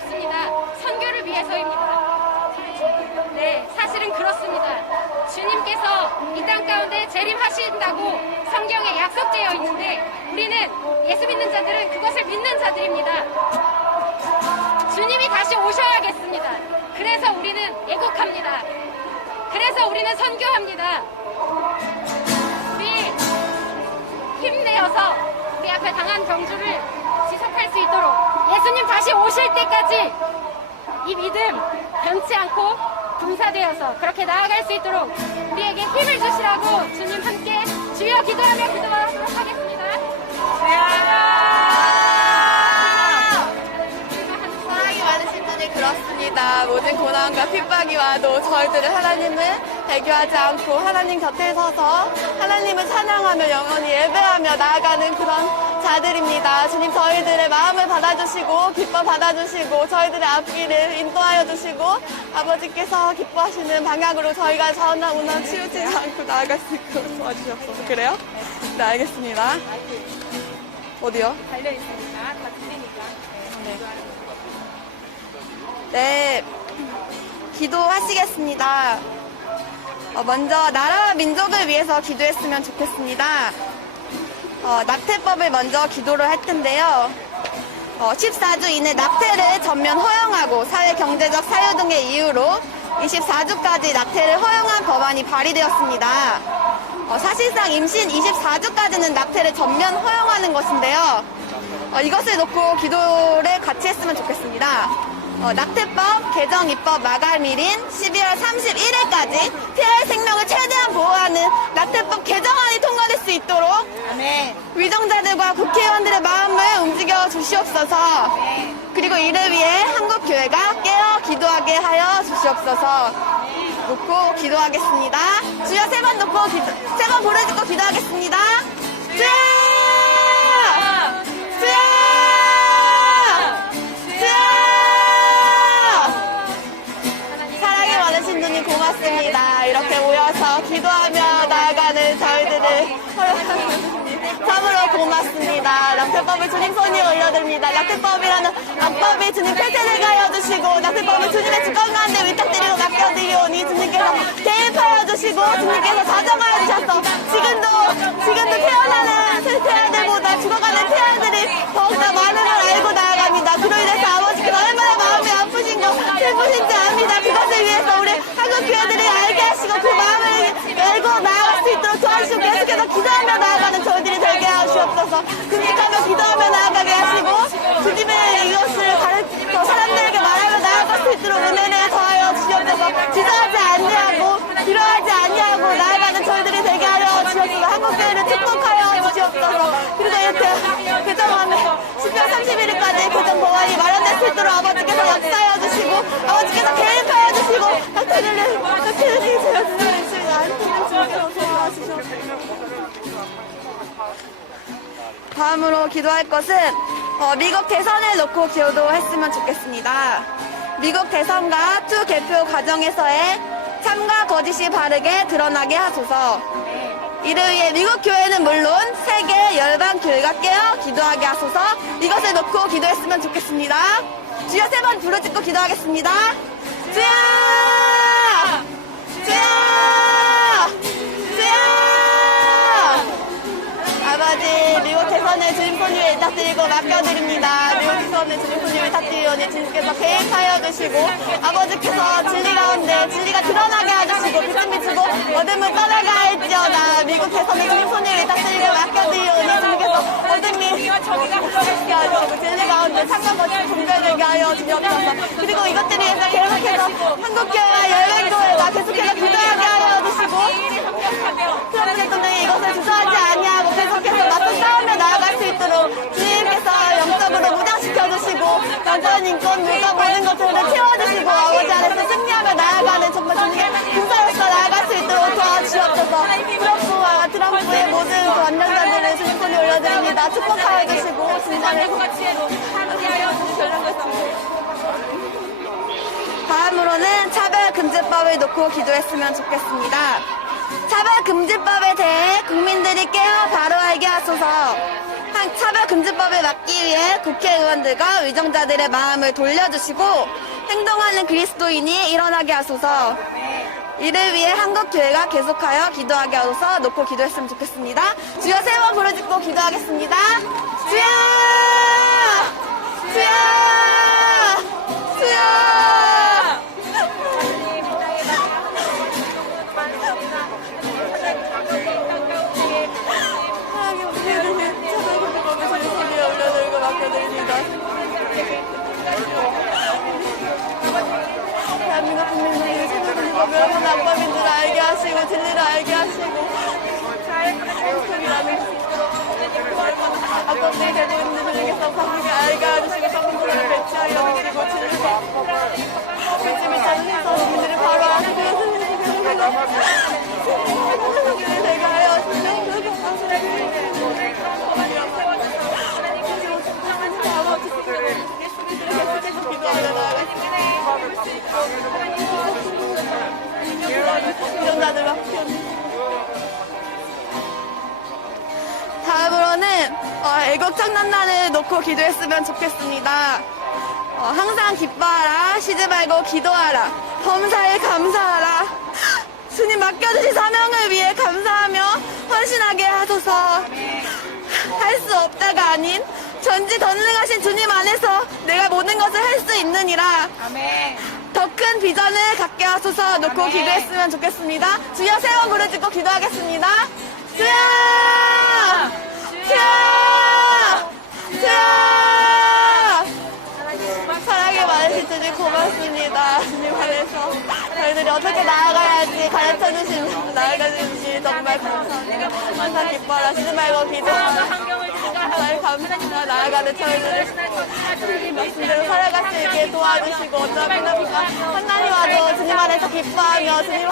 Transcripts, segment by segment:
없습니다. 선교를 위해서입니다. 네, 사실은 그렇습니다. 주님께서 이 땅 가운데 재림하신다고 성경에 약속되어 있는데 우리는 예수 믿는 자들은 그것을 믿는 자들입니다. 주님이 다시 오셔야겠습니다. 그래서 우리는 애국합니다. 그래서 우리는 선교합니다. 우리 힘내어서 우리 앞에 당한 경주를 지속할 수 있도록 예수님 다시 오실 때까지 이 믿음 변치 않고 군사되어서 그렇게 나아갈 수 있도록 우리에게 힘을 주시라고 주님 함께 주여 기도하며 기도하도록 하겠습니다. 사랑이 많으신 분이 그렇습니다. 모든 고난과 핍박이 와도 저희들은 하나님을 배교하지 않고 하나님 곁에 서서 하나님을 찬양하며 영원히 예배하며 나아가는 그런 자들입니다. 주님 저희들의 마음을 받아주시고 기뻐 받아주시고 저희들의 앞길을 인도하여 주시고 아버지께서 기뻐하시는 방향으로 저희가 전하 오나 치우치지 않고 나아갈 수 있도록 도와주시옵소서. 그래요? 네, 알겠습니다. 어디요? 달려있으니까 다 들리니까. 네, 기도하시겠습니다. 먼저 나라와 민족을 위해서 기도했으면 좋겠습니다. 낙태법을 먼저 기도를 할 텐데요. 14주 이내 낙태를 전면 허용하고 사회 경제적 사유 등의 이유로 24주까지 낙태를 허용한 법안이 발의되었습니다. 사실상 임신 24주까지는 낙태를 전면 허용하는 것인데요. 이것을 놓고 기도를 같이 했으면 좋겠습니다. 낙태법 개정 입법 마감일인 12월 31일까지 태아의 생명을 최대한 보호하는 낙태법 개정안이 통과될 수 있도록 위정자들과 국회의원들의 마음을 움직여 주시옵소서. 그리고 이를 위해 한국교회가 깨어 기도하게 하여 주시옵소서. 놓고 기도하겠습니다. 주여 세 번 놓고 세 번 부르짖고 기도하겠습니다. 주여! 주여! 주여! 사랑이 많으신 주님 고맙습니다. 이렇게 모여서 기도하며 나아가는 저희들을 참으로 고맙습니다. 낙태법을 주님 손에 올려드립니다. 낙태법이라는 악법이 주님 폐쇄되게 하여 주시고 낙태법을 주님의 주권 가운데 위탁드리고 맡겨드리오니 주님께서 개입하여 주시고 주님께서 자정하여 주셔서 지금도 태어나는 태아들보다 죽어가는 태아들이 더욱더 많은 걸 알고 나아갑니다. 그로 인해서 아버지께서 얼마나 마음이 아프신 거 슬프신지 압니다. 그것을 위해서 우리 한국 교회들이 알게 하시고 그 마음을 열고 나아갈 수 있도록 도와주시고 계속해서 기도하며 나아가는 저희들이 되게 하시옵소서. 금식하며 기도하며 나아가게 하시고 주님의 이것을 더 사람들에게 말하며 나아갈 수 있도록 은혜를 더하여 주시옵소서. 기도하지 않냐고 기도하지 않냐고 나아가는 저희들이 되게 하여 주시옵소서. 한국교회를 축복하여 주시옵소서. 그리고 이렇게 개정하면 12월 31일까지 개정 법안이 마련될 수 있도록 아버지께서 역사하여 주시고 아버지께서 개입하여 주시고 낙태를 제어주시겠습니다. 한국을 주님께서 도와주시옵소서. 다음으로 기도할 것은 미국 대선을 놓고 기도했으면 좋겠습니다. 미국 대선과 투 개표 과정에서의 참과 거짓이 바르게 드러나게 하소서. 이를 위해 미국 교회는 물론 세계 열방 교회가 깨어 기도하게 하소서. 이것을 놓고 기도했으면 좋겠습니다. 주여 세 번 부르짖고 기도하겠습니다. 주여! 주여! 주여! 아버지, 미국 대선을 주님 손 위에 위탁드리고 맡겨드립니다. 미국 대선을 주님 손 위에 위탁드리오니 주님께서 개입하여 주시고 아버지께서 진리 가운데 진리가 드러나게 해주시고 빛은 비추고 어둠은 떠나게 할지어다. 미국 대선을 주님 손 위에 위탁드리고 맡겨드리오니 주님께서 어둠이 저기가 하시고 진리 가운데 착한 것이 분별되게 하여 주시옵소서. 그리고 이것들을 위해서 계속해서 한국교회와 열린교회가 계속해서 기도하게 하여 주시고 그런 분들이 이것을 주저하지 아니하고 계속해서 맞서 싸우며 나아갈 수 있도록 주님께서 영적으로 무장시켜주시고 남자인 인권, 물가 모든 것들을 채워주시고 아버지 안에서 승리하며 나아가는 정말 주님의 군사로서 나아갈 수 있도록 도와주시옵소서. 트럼프의 모든 완전자들을 주님 손에 올려드립니다. 축복하여 주시고 진단을 함께하여 주시옵소서. 다음으로는 차별금지법을 놓고 기도했으면 좋겠습니다. 차별금지법에 대해 국민들이 깨어 바로 알게 하소서. 차별금지법을 막기 위해 국회의원들과 위정자들의 마음을 돌려주시고 행동하는 그리스도인이 일어나게 하소서. 이를 위해 한국교회가 계속하여 기도하게 하소서. 놓고 기도했으면 좋겠습니다. 주여 3번 부르짖고 기도하겠습니다. 주여! 주여! 주여! 하나님 우리를 차별금지법을 주님이 올려드리고 맡겨드립니다. 대한민국 국민들이 차별금지법을 여러분 악법인 줄 알게 하시고 진리를 알게 하시고 악법들이 되고 있는 분에게서 방송에 알게 해주시고 성공을 배치하여 주시고 진리가 진심을 찾으셔서 국민들이 바로 아시고 되게 하여 주시고 다음으로는 애국청년단을 놓고 기도했으면 좋겠습니다. 항상 기뻐하라, 쉬지 말고 기도하라, 범사에 감사하라. 주님 맡겨주신 사명을 위해 감사하며 헌신하게 하소서. 할 수 없다가 아닌 전지전능하신 주님 안에서 내가 모든 것을 할 수 있느니라. 더 큰 비전을 갖게 하소서. 놓고 기도했으면 좋겠습니다. 주여 3번 부르짖고 기도하겠습니다. 주여! 주여! 주여! 사랑이 많으신 주님 고맙습니다. 주님 안에서 저희들이 어떻게 나아가야 할지 가르쳐주신 나아가주신 정말 감사합니다. 항상 기뻐라, 쉬지 말고 기도하라. 정말 감사합니다. 나아가는 저희들을 말씀대로 살아갈 수 있게 도와주시고 어쩌합니까? 하나님과도 주님 안에서 기뻐하며 주님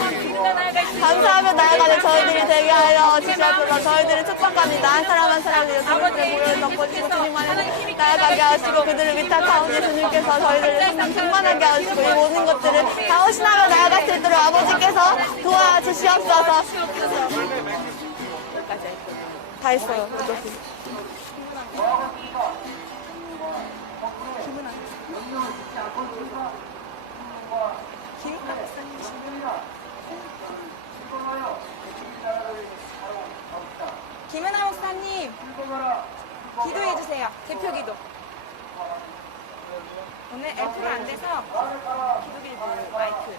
감사하며 나아가는 저희들이 되게 하여 주시옵소서. 저희들을 축복합니다. 한 사람 한 사람을 주님의 모여를 덮어주시고 주님 안에서 나아가게 하시고 그들을 위탁 가운데 주님께서 저희들을 성령 충만하게 하시고 이 모든 것들을 다 헌신하며 나아갈 수 있도록 아버지께서 도와주시옵소서. 다 했어요. 김은아 목사님, 기도해주세요. 대표 기도. 오늘 F가 안 돼서 기도기도 마이크.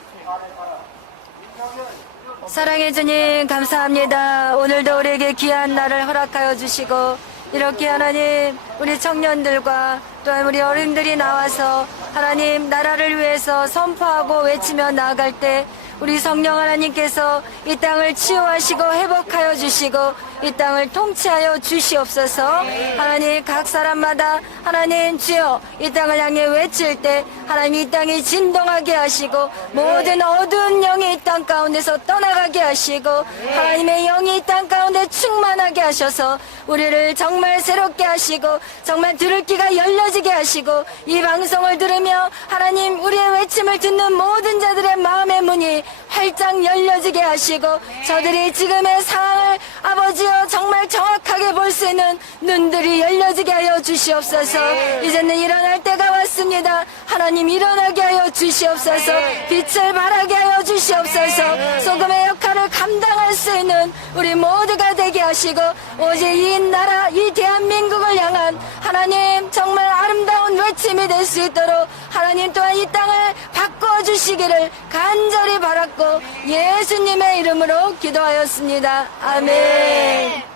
사랑해 주님 감사합니다. 오늘도 우리에게 귀한 날을 허락하여 주시고 이렇게 하나님 우리 청년들과 또한 우리 어른들이 나와서 하나님 나라를 위해서 선포하고 외치며 나아갈 때 우리 성령 하나님께서 이 땅을 치유하시고 회복하여 주시고 이 땅을 통치하여 주시옵소서. 하나님 각 사람마다 하나님 주여 이 땅을 향해 외칠 때 하나님 이 땅이 진동하게 하시고 모든 어두운 영이 이 땅 가운데서 떠나가게 하시고 하나님의 영이 이 땅 가운데 충만하게 하셔서 우리를 정말 새롭게 하시고 정말 들을 귀가 열려지게 하시고 이 방송을 들으며 하나님 우리의 외침을 듣는 모든 자들의 마음의 문이 활짝 열려지게 하시고 저들이 지금의 상황을 아버지여 정말 정확하게 볼 수 있는 눈들이 열려지게 하여 주시옵소서. 이제는 일어날 때가 왔습니다. 하나님 일어나게 하여 주시옵소서. 빛을 발하게 하여 주시옵소서. 소금의 역할을 감당할 수 있는 우리 모두가 되게 하시고 오직 이 나라 이 대한민국을 향한 하나님 정말 아름다운 외침이 될 수 있도록 하나님 또한 이 땅을 바꿔 주시기를 간절히 바랐고 예수님의 이름으로 기도하였습니다. 아멘.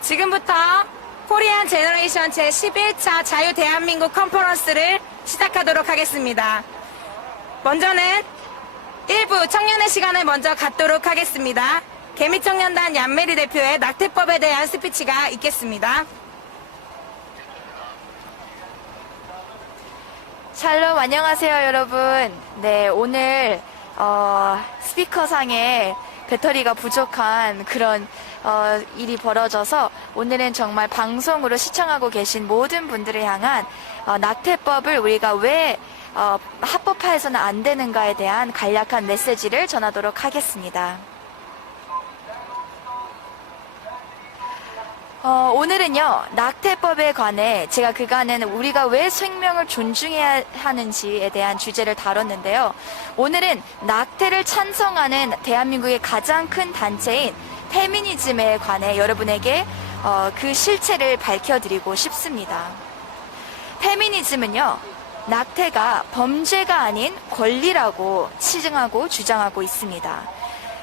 지금부터 코리안 제너레이션 제11차 자유 대한민국 컨퍼런스를 시작하도록 하겠습니다. 먼저는 1부 청년의 시간을 먼저 갖도록 하겠습니다. 개미청년단 얀메리 대표의 낙태법에 대한 스피치가 있겠습니다. 샬롬, 안녕하세요, 여러분. 네, 오늘, 스피커상에 배터리가 부족한 그런 일이 벌어져서 오늘은 정말 방송으로 시청하고 계신 모든 분들을 향한 낙태법을 우리가 왜 합법화해서는 안 되는가에 대한 간략한 메시지를 전하도록 하겠습니다. 오늘은요, 낙태법에 관해 제가 그간에는 우리가 왜 생명을 존중해야 하는지에 대한 주제를 다뤘는데요. 오늘은 낙태를 찬성하는 대한민국의 가장 큰 단체인 페미니즘에 관해 여러분에게 그 실체를 밝혀드리고 싶습니다. 페미니즘은요, 낙태가 범죄가 아닌 권리라고 치증하고 주장하고 있습니다.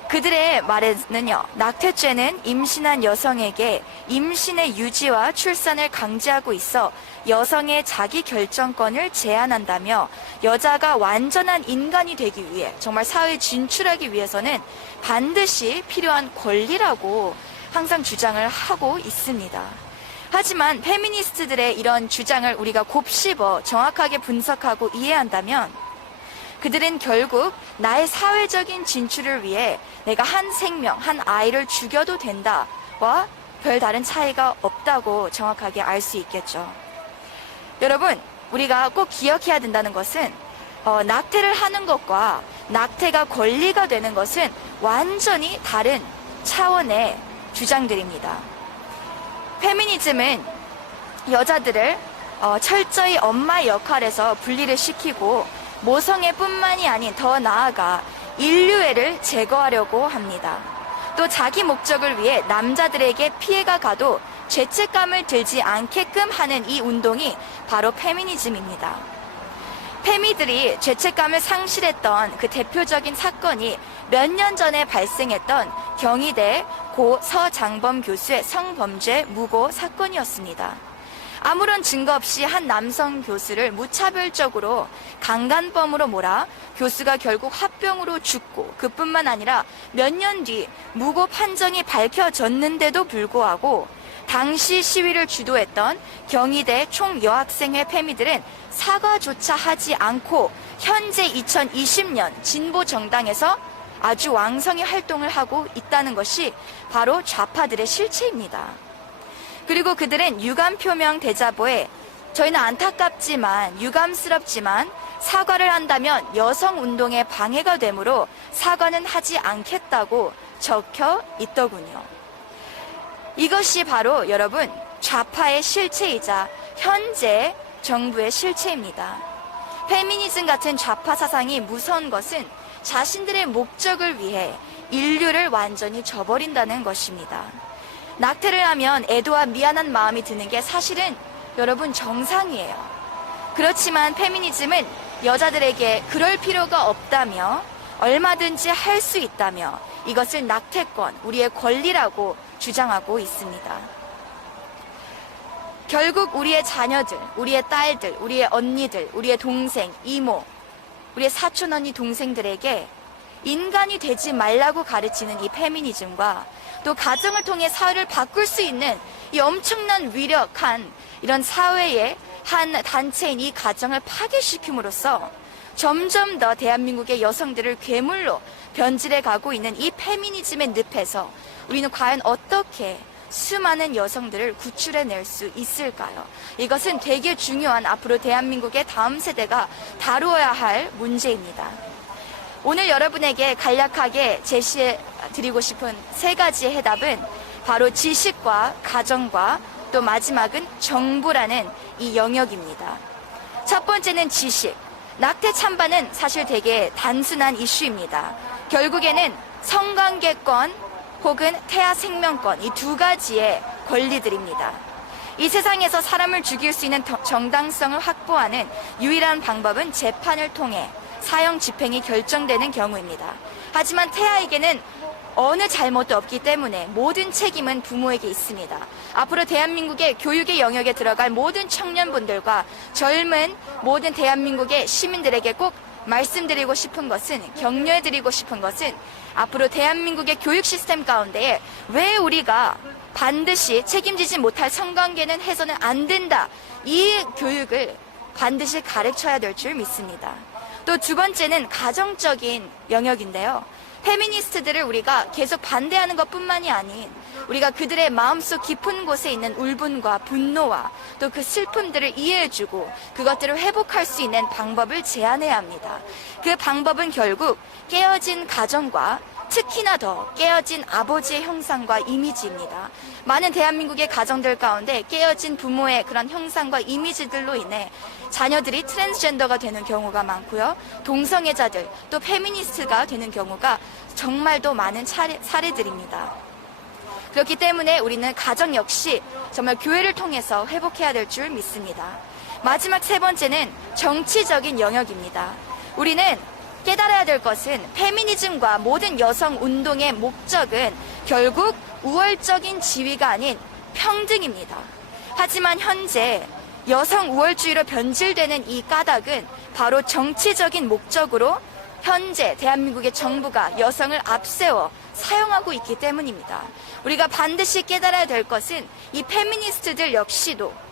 그들의 말에는요, 낙태죄는 임신한 여성에게 임신의 유지와 출산을 강제하고 있어 여성의 자기 결정권을 제한한다며 여자가 완전한 인간이 되기 위해 정말 사회에 진출하기 위해서는 반드시 필요한 권리라고 항상 주장을 하고 있습니다. 하지만 페미니스트들의 이런 주장을 우리가 곱씹어 정확하게 분석하고 이해한다면 그들은 결국 나의 사회적인 진출을 위해 내가 한 생명, 한 아이를 죽여도 된다와 별다른 차이가 없다고 정확하게 알 수 있겠죠. 여러분, 우리가 꼭 기억해야 된다는 것은 낙태를 하는 것과 낙태가 권리가 되는 것은 완전히 다른 차원의 주장들입니다. 페미니즘은 여자들을 철저히 엄마 역할에서 분리를 시키고 모성애뿐만이 아닌 더 나아가 인류애를 제거하려고 합니다. 또 자기 목적을 위해 남자들에게 피해가 가도 죄책감을 들지 않게끔 하는 이 운동이 바로 페미니즘입니다. 페미들이 죄책감을 상실했던 그 대표적인 사건이 몇 년 전에 발생했던 경희대 고 서장범 교수의 성범죄 무고 사건이었습니다. 아무런 증거 없이 한 남성 교수를 무차별적으로 강간범으로 몰아 교수가 결국 화병으로 죽고 그뿐만 아니라 몇 년 뒤 무고 판정이 밝혀졌는데도 불구하고 당시 시위를 주도했던 경희대 총여학생회 페미들은 사과조차 하지 않고 현재 2020년 진보 정당에서 아주 왕성히 활동을 하고 있다는 것이 바로 좌파들의 실체입니다. 그리고 그들은 유감 표명 대자보에 저희는 안타깝지만 유감스럽지만 사과를 한다면 여성 운동에 방해가 되므로 사과는 하지 않겠다고 적혀 있더군요. 이것이 바로 여러분 좌파의 실체이자 현재 정부의 실체입니다. 페미니즘 같은 좌파 사상이 무서운 것은 자신들의 목적을 위해 인류를 완전히 저버린다는 것입니다. 낙태를 하면 애도와 미안한 마음이 드는 게 사실은 여러분 정상이에요. 그렇지만 페미니즘은 여자들에게 그럴 필요가 없다며 얼마든지 할 수 있다며 이것을 낙태권, 우리의 권리라고 주장하고 있습니다. 결국 우리의 자녀들, 우리의 딸들, 우리의 언니들, 우리의 동생, 이모, 우리의 사촌 언니 동생들에게 인간이 되지 말라고 가르치는 이 페미니즘과 또 가정을 통해 사회를 바꿀 수 있는 이 엄청난 위력한 이런 사회의 한 단체인 이 가정을 파괴시킴으로써 점점 더 대한민국의 여성들을 괴물로 변질해 가고 있는 이 페미니즘의 늪에서 우리는 과연 어떻게 수많은 여성들을 구출해낼 수 있을까요? 이것은 되게 중요한 앞으로 대한민국의 다음 세대가 다루어야 할 문제입니다. 오늘 여러분에게 간략하게 제시해 드리고 싶은 세 가지의 해답은 바로 지식과 가정과 또 마지막은 정부라는 이 영역입니다. 첫 번째는 지식. 낙태 찬반은 사실 되게 단순한 이슈입니다. 결국에는 성관계권 혹은 태아 생명권 이 두 가지의 권리들입니다. 이 세상에서 사람을 죽일 수 있는 정당성을 확보하는 유일한 방법은 재판을 통해 사형 집행이 결정되는 경우입니다. 하지만 태아에게는 어느 잘못도 없기 때문에 모든 책임은 부모에게 있습니다. 앞으로 대한민국의 교육의 영역에 들어갈 모든 청년분들과 젊은 모든 대한민국의 시민들에게 꼭 말씀드리고 싶은 것은, 격려해드리고 싶은 것은 앞으로 대한민국의 교육 시스템 가운데에 왜 우리가 반드시 책임지지 못할 성관계는 해서는 안 된다. 이 교육을 반드시 가르쳐야 될 줄 믿습니다. 또 두 번째는 가정적인 영역인데요. 페미니스트들을 우리가 계속 반대하는 것뿐만이 아닌 우리가 그들의 마음속 깊은 곳에 있는 울분과 분노와 또 그 슬픔들을 이해해주고 그것들을 회복할 수 있는 방법을 제안해야 합니다. 그 방법은 결국 깨어진 가정과 특히나 더 깨어진 아버지의 형상과 이미지입니다. 많은 대한민국의 가정들 가운데 깨어진 부모의 그런 형상과 이미지들로 인해 자녀들이 트랜스젠더가 되는 경우가 많고요. 동성애자들 또 페미니스트가 되는 경우가 정말도 많은 사례들입니다. 그렇기 때문에 우리는 가정 역시 정말 교회를 통해서 회복해야 될 줄 믿습니다. 마지막 세 번째는 정치적인 영역입니다. 우리는 깨달아야 될 것은 페미니즘과 모든 여성 운동의 목적은 결국 우월적인 지위가 아닌 평등입니다. 하지만 현재 여성 우월주의로 변질되는 이 까닭은 바로 정치적인 목적으로 현재 대한민국의 정부가 여성을 앞세워 사용하고 있기 때문입니다. 우리가 반드시 깨달아야 될 것은 이 페미니스트들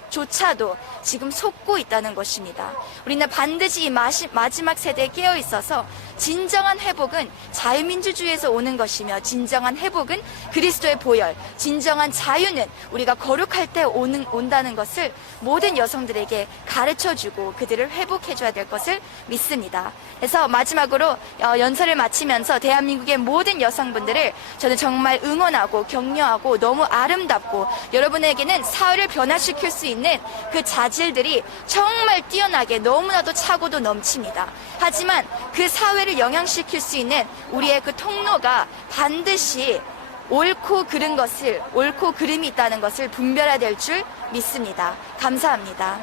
조차도 지금 속고 있다는 것입니다. 우리는 반드시 이 마지막 세대에 깨어 있어서 진정한 회복은 자유민주주의에서 오는 것이며 진정한 회복은 그리스도의 보혈, 진정한 자유는 우리가 거룩할 때 온다는 것을 모든 여성들에게 가르쳐주고 그들을 회복해줘야 될 것을 믿습니다. 그래서 마지막으로 연설을 마치면서 대한민국의 모든 여성분들을 저는 정말 응원하고 격려하고 너무 아름답고 여러분에게는 사회를 변화시킬 수 있는 그 자질들이 정말 뛰어나게 너무나도 차고도 넘칩니다. 하지만 그 사회를 영향시킬 수 있는 우리의 그 통로가 반드시 옳고 그름이 있다는 것을 분별해야 될 줄 믿습니다. 감사합니다.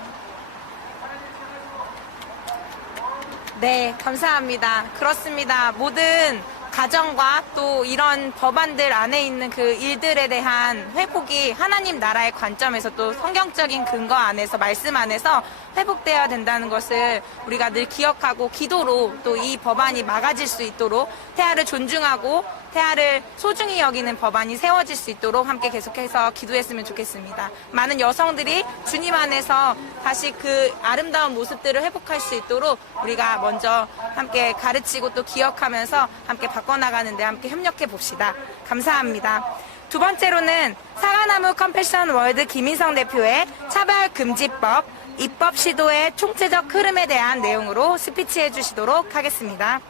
네, 감사합니다. 그렇습니다. 모든 가정과 또 이런 법안들 안에 있는 그 일들에 대한 회복이 하나님 나라의 관점에서 또 성경적인 근거 안에서 말씀 안에서 회복되어야 된다는 것을 우리가 늘 기억하고 기도로 또 이 법안이 막아질 수 있도록 태아를 존중하고 태아를 소중히 여기는 법안이 세워질 수 있도록 함께 계속해서 기도했으면 좋겠습니다. 많은 여성들이 주님 안에서 다시 그 아름다운 모습들을 회복할 수 있도록 우리가 먼저 함께 가르치고 또 기억하면서 함께 바꿔나가는데 함께 협력해 봅시다. 감사합니다. 두 번째로는 사과나무 컴패션 월드 김인성 대표의 차별금지법 입법 시도의 총체적 흐름에 대한 내용으로 스피치해 주시도록 하겠습니다.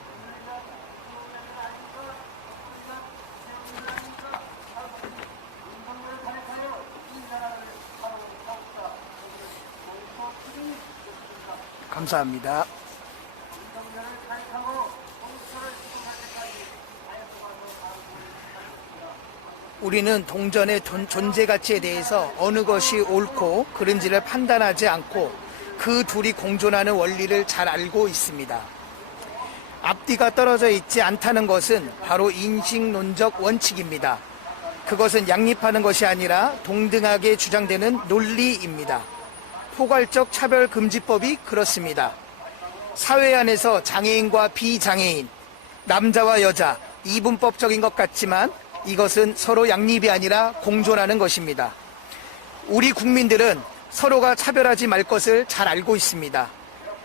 감사합니다. 우리는 동전의 존재 가치에 대해서 어느 것이 옳고 그른지를 판단하지 않고 그 둘이 공존하는 원리를 잘 알고 있습니다. 앞뒤가 떨어져 있지 않다는 것은 바로 인식론적 원칙입니다. 그것은 양립하는 것이 아니라 동등하게 주장되는 논리입니다. 포괄적 차별금지법이 그렇습니다. 사회 안에서 장애인과 비장애인, 남자와 여자, 이분법적인 것 같지만 이것은 서로 양립이 아니라 공존하는 것입니다. 우리 국민들은 서로가 차별하지 말 것을 잘 알고 있습니다.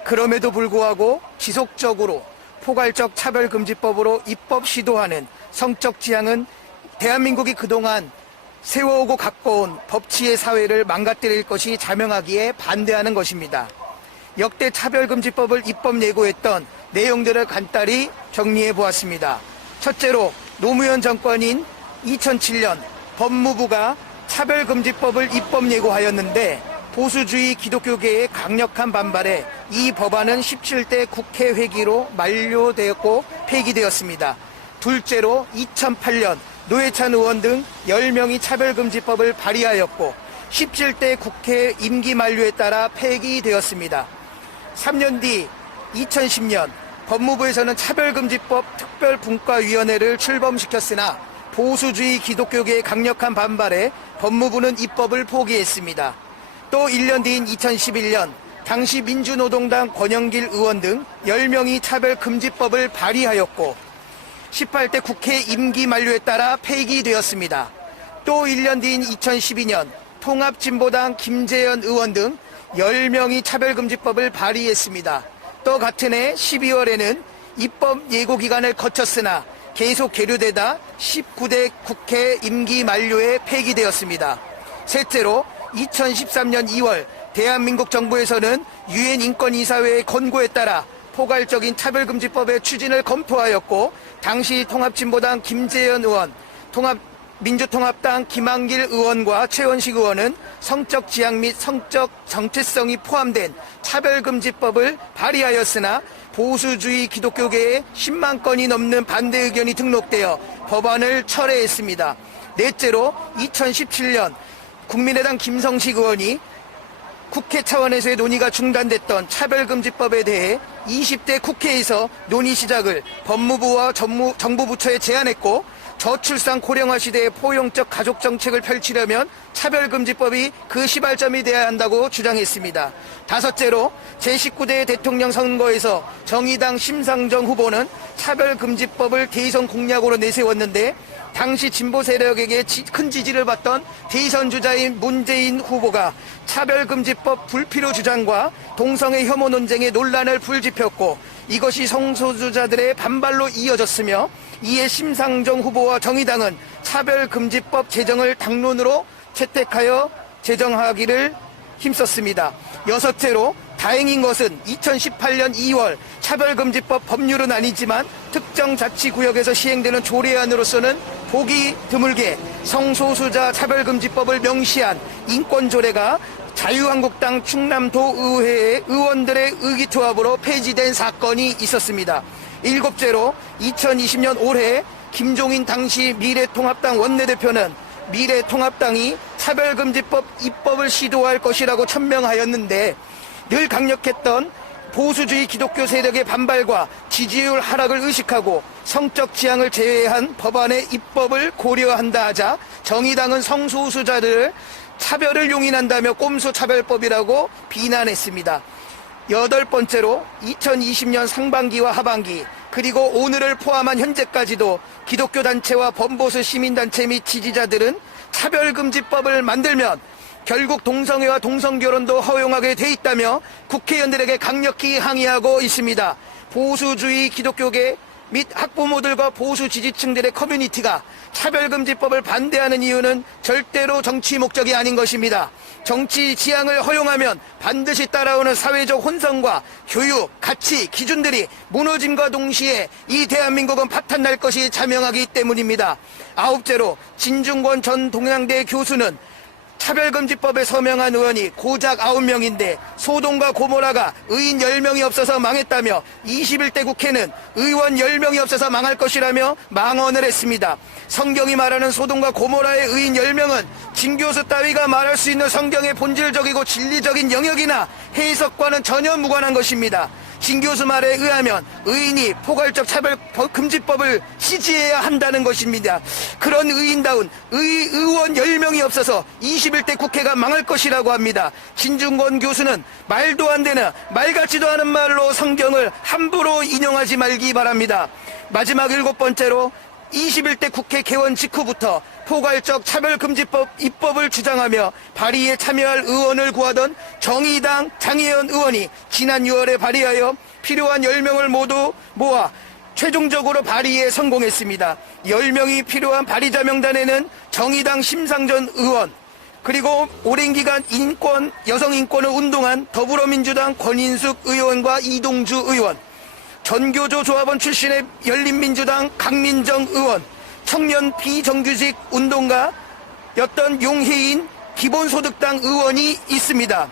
그럼에도 불구하고 지속적으로 포괄적 차별금지법으로 입법 시도하는 성적 지향은 대한민국이 그동안 세워오고 가꿔온 법치의 사회를 망가뜨릴 것이 자명하기에 반대하는 것입니다. 역대 차별금지법을 입법 예고했던 내용들을 간단히 정리해 보았습니다. 첫째로 노무현 정권인 2007년 법무부가 차별금지법을 입법 예고하였는데 보수주의 기독교계의 강력한 반발에 이 법안은 17대 국회 회기로 만료되었고 폐기되었습니다. 둘째로 2008년 노회찬 의원 등 10명이 차별금지법을 발의하였고 17대 국회 임기 만료에 따라 폐기되었습니다. 3년 뒤 2010년 법무부에서는 차별금지법 특별분과위원회를 출범시켰으나 보수주의 기독교계의 강력한 반발에 법무부는 입법을 포기했습니다. 또 1년 뒤인 2011년 당시 민주노동당 권영길 의원 등 10명이 차별금지법을 발의하였고 18대 국회 임기 만료에 따라 폐기되었습니다. 또 1년 뒤인 2012년 통합진보당 김재현 의원 등 10명이 차별금지법을 발의했습니다. 또 같은 해 12월에는 입법 예고기간을 거쳤으나 계속 계류되다 19대 국회 임기 만료에 폐기되었습니다. 셋째로 2013년 2월 대한민국 정부에서는 유엔 인권이사회의 권고에 따라 포괄적인 차별금지법의 추진을 검토하였고 당시 통합진보당 김재현 의원, 민주통합당 김한길 의원과 최원식 의원은 성적 지향 및 성적 정체성이 포함된 차별금지법을 발의하였으나 보수주의 기독교계에 10만 건이 넘는 반대 의견이 등록되어 법안을 철회했습니다. 넷째로 2017년 국민의당 김성식 의원이 국회 차원에서의 논의가 중단됐던 차별금지법에 대해 20대 국회에서 논의 시작을 법무부와 정부 부처에 제안했고 저출산 고령화 시대의 포용적 가족 정책을 펼치려면 차별금지법이 그 시발점이 되어야 한다고 주장했습니다. 다섯째로 제19대 대통령 선거에서 정의당 심상정 후보는 차별금지법을 대선 공약으로 내세웠는데 당시 진보 세력에게 큰 지지를 받던 대선 주자인 문재인 후보가 차별금지법 불필요 주장과 동성애 혐오 논쟁에 논란을 불지폈고 이것이 성소수자들의 반발로 이어졌으며 이에 심상정 후보와 정의당은 차별금지법 제정을 당론으로 채택하여 제정하기를 힘썼습니다. 여섯째로 다행인 것은 2018년 2월 차별금지법 법률은 아니지만 특정 자치구역에서 시행되는 조례안으로서는 보기 드물게 성소수자 차별금지법을 명시한 인권조례가 자유한국당 충남도의회의 의원들의 의기투합으로 폐지된 사건이 있었습니다. 일곱째로 2020년 올해 김종인 당시 미래통합당 원내대표는 미래통합당이 차별금지법 입법을 시도할 것이라고 천명하였는데 늘 강력했던 보수주의 기독교 세력의 반발과 지지율 하락을 의식하고 성적 지향을 제외한 법안의 입법을 고려한다 하자 정의당은 성소수자들을 차별을 용인한다며 꼼수 차별법이라고 비난했습니다. 여덟 번째로 2020년 상반기와 하반기 그리고 오늘을 포함한 현재까지도 기독교 단체와 범보수 시민단체 및 지지자들은 차별금지법을 만들면 결국 동성애와 동성결혼도 허용하게 돼 있다며 국회의원들에게 강력히 항의하고 있습니다. 보수주의 기독교계 및 학부모들과 보수 지지층들의 커뮤니티가 차별금지법을 반대하는 이유는 절대로 정치 목적이 아닌 것입니다. 정치 지향을 허용하면 반드시 따라오는 사회적 혼선과 교육, 가치, 기준들이 무너짐과 동시에 이 대한민국은 파탄날 것이 자명하기 때문입니다. 아홉째로 진중권 전 동양대 교수는 차별금지법에 서명한 의원이 고작 9명인데 소돔과 고모라가 의인 10명이 없어서 망했다며 21대 국회는 의원 10명이 없어서 망할 것이라며 망언을 했습니다. 성경이 말하는 소돔과 고모라의 의인 10명은 진 교수 따위가 말할 수 있는 성경의 본질적이고 진리적인 영역이나 해석과는 전혀 무관한 것입니다. 진 교수 말에 의하면 의인이 포괄적 차별금지법을 지지해야 한다는 것입니다. 그런 의인다운 의원 10명이 없어서 21대 국회가 망할 것이라고 합니다. 진중권 교수는 말도 안 되는 말 같지도 않은 말로 성경을 함부로 인용하지 말기 바랍니다. 마지막 일곱 번째로 21대 국회 개원 직후부터 포괄적 차별금지법 입법을 주장하며 발의에 참여할 의원을 구하던 정의당 장혜연 의원이 지난 6월에 발의하여 필요한 10명을 모두 모아 최종적으로 발의에 성공했습니다. 10명이 필요한 발의자 명단에는 정의당 심상정 의원, 그리고 오랜 기간 여성 인권을 운동한 더불어민주당 권인숙 의원과 이동주 의원, 전교조 조합원 출신의 열린민주당 강민정 의원, 청년 비정규직 운동가였던 용혜인 기본소득당 의원이 있습니다.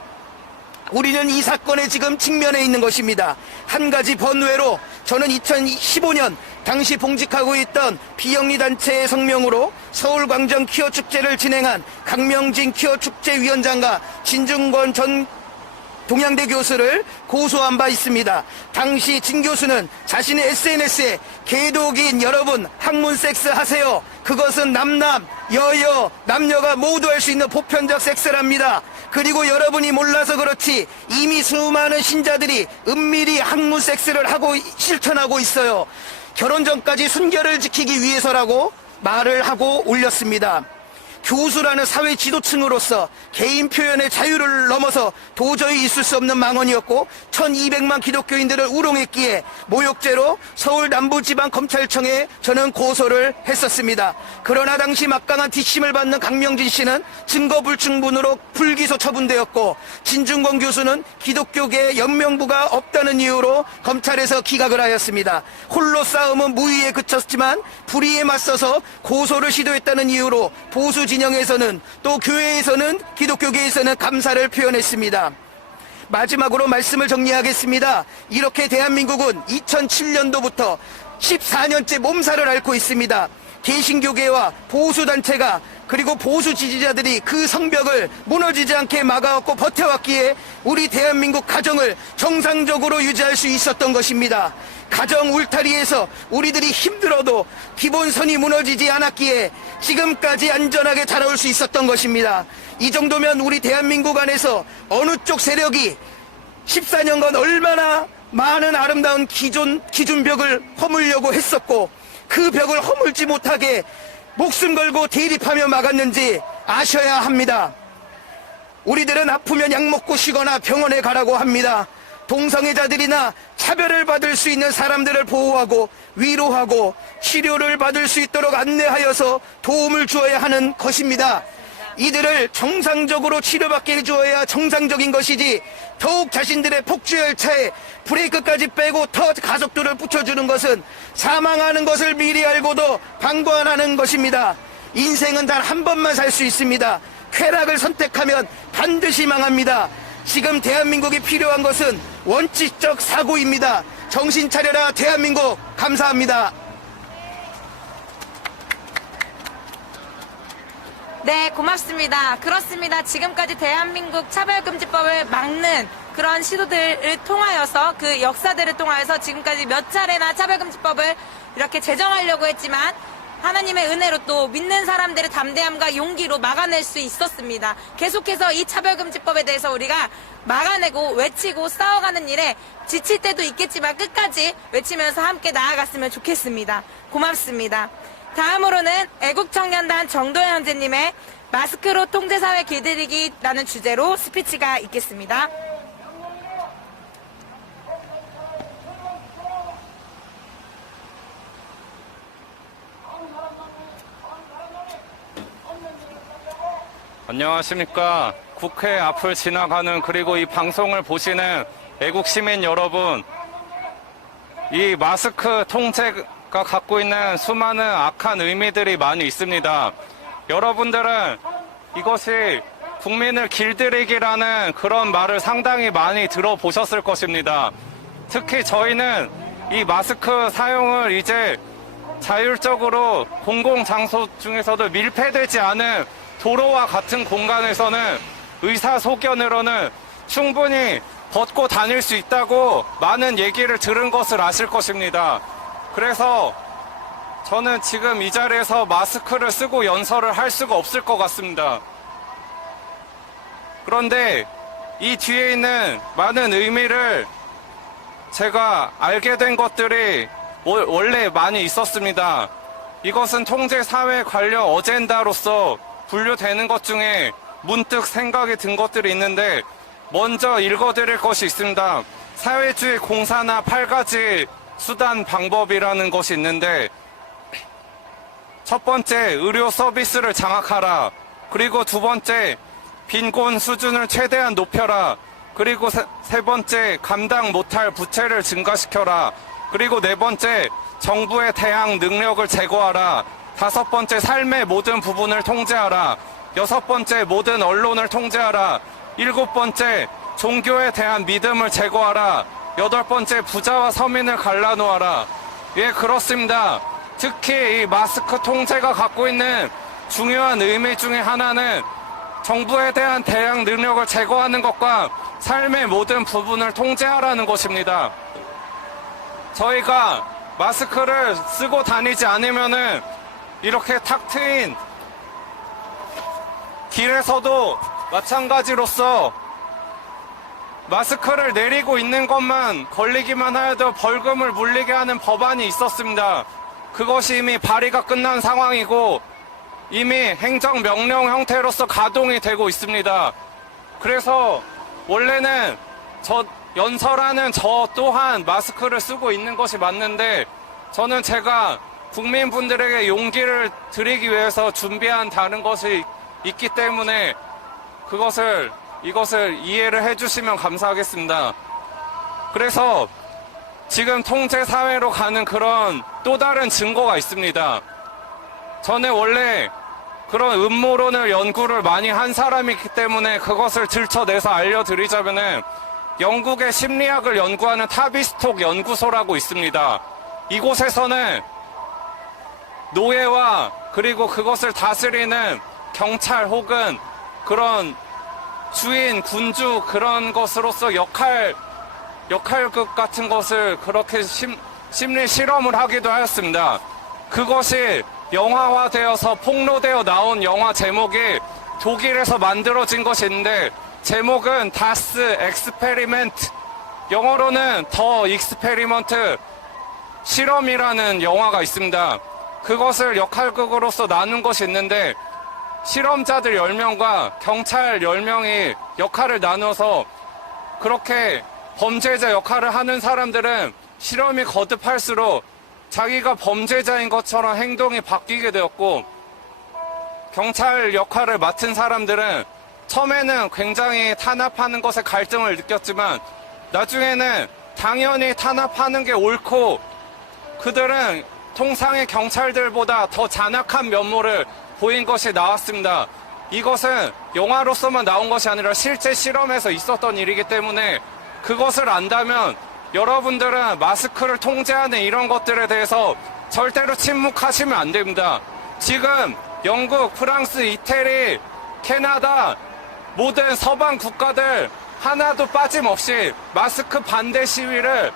우리는 이 사건에 지금 직면해 있는 것입니다. 한 가지 번외로 저는 2015년 당시 봉직하고 있던 비영리단체의 성명으로 서울광장 퀴어축제를 진행한 강명진 퀴어축제위원장과 진중권 전 동양대 교수를 고소한 바 있습니다. 당시 진 교수는 자신의 SNS에 개독인 여러분 학문 섹스 하세요. 그것은 남남, 여여, 남녀가 모두 할 수 있는 보편적 섹스랍니다. 그리고 여러분이 몰라서 그렇지 이미 수많은 신자들이 은밀히 학문 섹스를 하고 실천하고 있어요. 결혼 전까지 순결을 지키기 위해서라고 말을 하고 올렸습니다. 교수라는 사회 지도층으로서 개인 표현의 자유를 넘어서 도저히 있을 수 없는 망언이었고 1200만 기독교인들을 우롱했기에 모욕죄로 서울 남부지방검찰청에 저는 고소를 했었습니다. 그러나 당시 막강한 뒷심을 받는 강명진 씨는 증거불충분으로 불기소 처분되었고 진중권 교수는 기독교계 연명부가 없다는 이유로 검찰에서 기각을 하였습니다. 홀로 싸움은 무위에 그쳤지만 불의에 맞서서 고소를 시도했다는 이유로 보수 진영에서는 또 교회에서는 기독교계에서는 감사를 표현했습니다. 마지막으로 말씀을 정리하겠습니다. 이렇게 대한민국은 2007년도부터 14년째 몸살을 앓고 있습니다. 개신교계와 보수단체가 그리고 보수 지지자들이 그 성벽을 무너지지 않게 막아왔고 버텨왔기에 우리 대한민국 가정을 정상적으로 유지할 수 있었던 것입니다. 가정 울타리에서 우리들이 힘들어도 기본선이 무너지지 않았기에 지금까지 안전하게 자라올 수 있었던 것입니다. 이 정도면 우리 대한민국 안에서 어느 쪽 세력이 14년간 얼마나 많은 아름다운 기준벽을 허물려고 했었고 그 벽을 허물지 못하게 목숨 걸고 대립하며 막았는지 아셔야 합니다. 우리들은 아프면 약 먹고 쉬거나 병원에 가라고 합니다. 동성애자들이나 차별을 받을 수 있는 사람들을 보호하고 위로하고 치료를 받을 수 있도록 안내하여서 도움을 주어야 하는 것입니다. 이들을 정상적으로 치료받게 해주어야 정상적인 것이지 더욱 자신들의 폭주열차에 브레이크까지 빼고 더 가속도를 붙여주는 것은 사망하는 것을 미리 알고도 방관하는 것입니다. 인생은 단 한 번만 살 수 있습니다. 쾌락을 선택하면 반드시 망합니다. 지금 대한민국이 필요한 것은 원칙적 사고입니다. 정신 차려라 대한민국. 감사합니다. 네, 고맙습니다. 그렇습니다. 지금까지 대한민국 차별금지법을 막는 그런 시도들을 통하여서 그 역사들을 통하여서 지금까지 몇 차례나 차별금지법을 이렇게 제정하려고 했지만 하나님의 은혜로 또 믿는 사람들의 담대함과 용기로 막아낼 수 있었습니다. 계속해서 이 차별금지법에 대해서 우리가 막아내고 외치고 싸워가는 일에 지칠 때도 있겠지만 끝까지 외치면서 함께 나아갔으면 좋겠습니다. 고맙습니다. 다음으로는 애국청년단 정도현 형제님의 마스크로 통제사회 길들이기라는 주제로 스피치가 있겠습니다. 안녕하십니까. 국회 앞을 지나가는 그리고 이 방송을 보시는 애국 시민 여러분, 이 마스크 통제가 갖고 있는 수많은 악한 의미들이 많이 있습니다. 여러분들은 이것이 국민을 길들이기라는 그런 말을 상당히 많이 들어보셨을 것입니다. 특히 저희는 이 마스크 사용을 이제 자율적으로 공공장소 중에서도 밀폐되지 않은 도로와 같은 공간에서는 의사소견으로는 충분히 벗고 다닐 수 있다고 많은 얘기를 들은 것을 아실 것입니다. 그래서 저는 지금 이 자리에서 마스크를 쓰고 연설을 할 수가 없을 것 같습니다. 그런데 이 뒤에 있는 많은 의미를 제가 알게 된 것들이 원래 많이 있었습니다. 이것은 통제사회 관련 어젠다로서 분류되는 것 중에 문득 생각이 든 것들이 있는데 먼저 읽어드릴 것이 있습니다. 사회주의 공사나 8가지 수단 방법이라는 것이 있는데 첫 번째, 의료 서비스를 장악하라. 그리고 두 번째, 빈곤 수준을 최대한 높여라. 그리고 세 번째, 감당 못할 부채를 증가시켜라. 그리고 네 번째, 정부의 대항 능력을 제거하라. 다섯 번째, 삶의 모든 부분을 통제하라. 여섯 번째, 모든 언론을 통제하라. 일곱 번째, 종교에 대한 믿음을 제거하라. 여덟 번째, 부자와 서민을 갈라놓아라. 예, 그렇습니다. 특히 이 마스크 통제가 갖고 있는 중요한 의미 중에 하나는 정부에 대한 대항 능력을 제거하는 것과 삶의 모든 부분을 통제하라는 것입니다. 저희가 마스크를 쓰고 다니지 않으면은 이렇게 탁 트인 길에서도 마찬가지로서 마스크를 내리고 있는 것만 걸리기만 하여도 벌금을 물리게 하는 법안이 있었습니다. 그것이 이미 발의가 끝난 상황이고 이미 행정명령 형태로서 가동이 되고 있습니다. 그래서 원래는 연설하는 저 또한 마스크를 쓰고 있는 것이 맞는데 저는 제가 국민분들에게 용기를 드리기 위해서 준비한 다른 것이 있기 때문에 이것을 이해를 해주시면 감사하겠습니다. 그래서 지금 통제사회로 가는 그런 또 다른 증거가 있습니다. 저는 원래 그런 음모론을 연구를 많이 한 사람이기 때문에 그것을 들춰내서 알려드리자면은 영국의 심리학을 연구하는 타비스톡 연구소라고 있습니다. 이곳에서는 노예와 그리고 그것을 다스리는 경찰 혹은 그런 주인, 군주 그런 것으로서 역할극 같은 것을 그렇게 심리 실험을 하기도 하였습니다. 그것이 영화화되어서 폭로되어 나온 영화 제목이 독일에서 만들어진 것이 있는데 제목은 다스 엑스페리멘트, 영어로는 더 익스페리먼트 실험이라는 영화가 있습니다. 그것을 역할극으로서 나눈 것이 있는데 실험자들 10명과 경찰 10명이 역할을 나눠서 그렇게 범죄자 역할을 하는 사람들은 실험이 거듭할수록 자기가 범죄자인 것처럼 행동이 바뀌게 되었고 경찰 역할을 맡은 사람들은 처음에는 굉장히 탄압하는 것에 갈등을 느꼈지만 나중에는 당연히 탄압하는 게 옳고 그들은 통상의 경찰들보다 더 잔악한 면모를 보인 것이 나왔습니다. 이것은 영화로서만 나온 것이 아니라 실제 실험에서 있었던 일이기 때문에 그것을 안다면 여러분들은 마스크를 통제하는 이런 것들에 대해서 절대로 침묵하시면 안 됩니다. 지금 영국, 프랑스, 이태리, 캐나다 모든 서방 국가들 하나도 빠짐없이 마스크 반대 시위를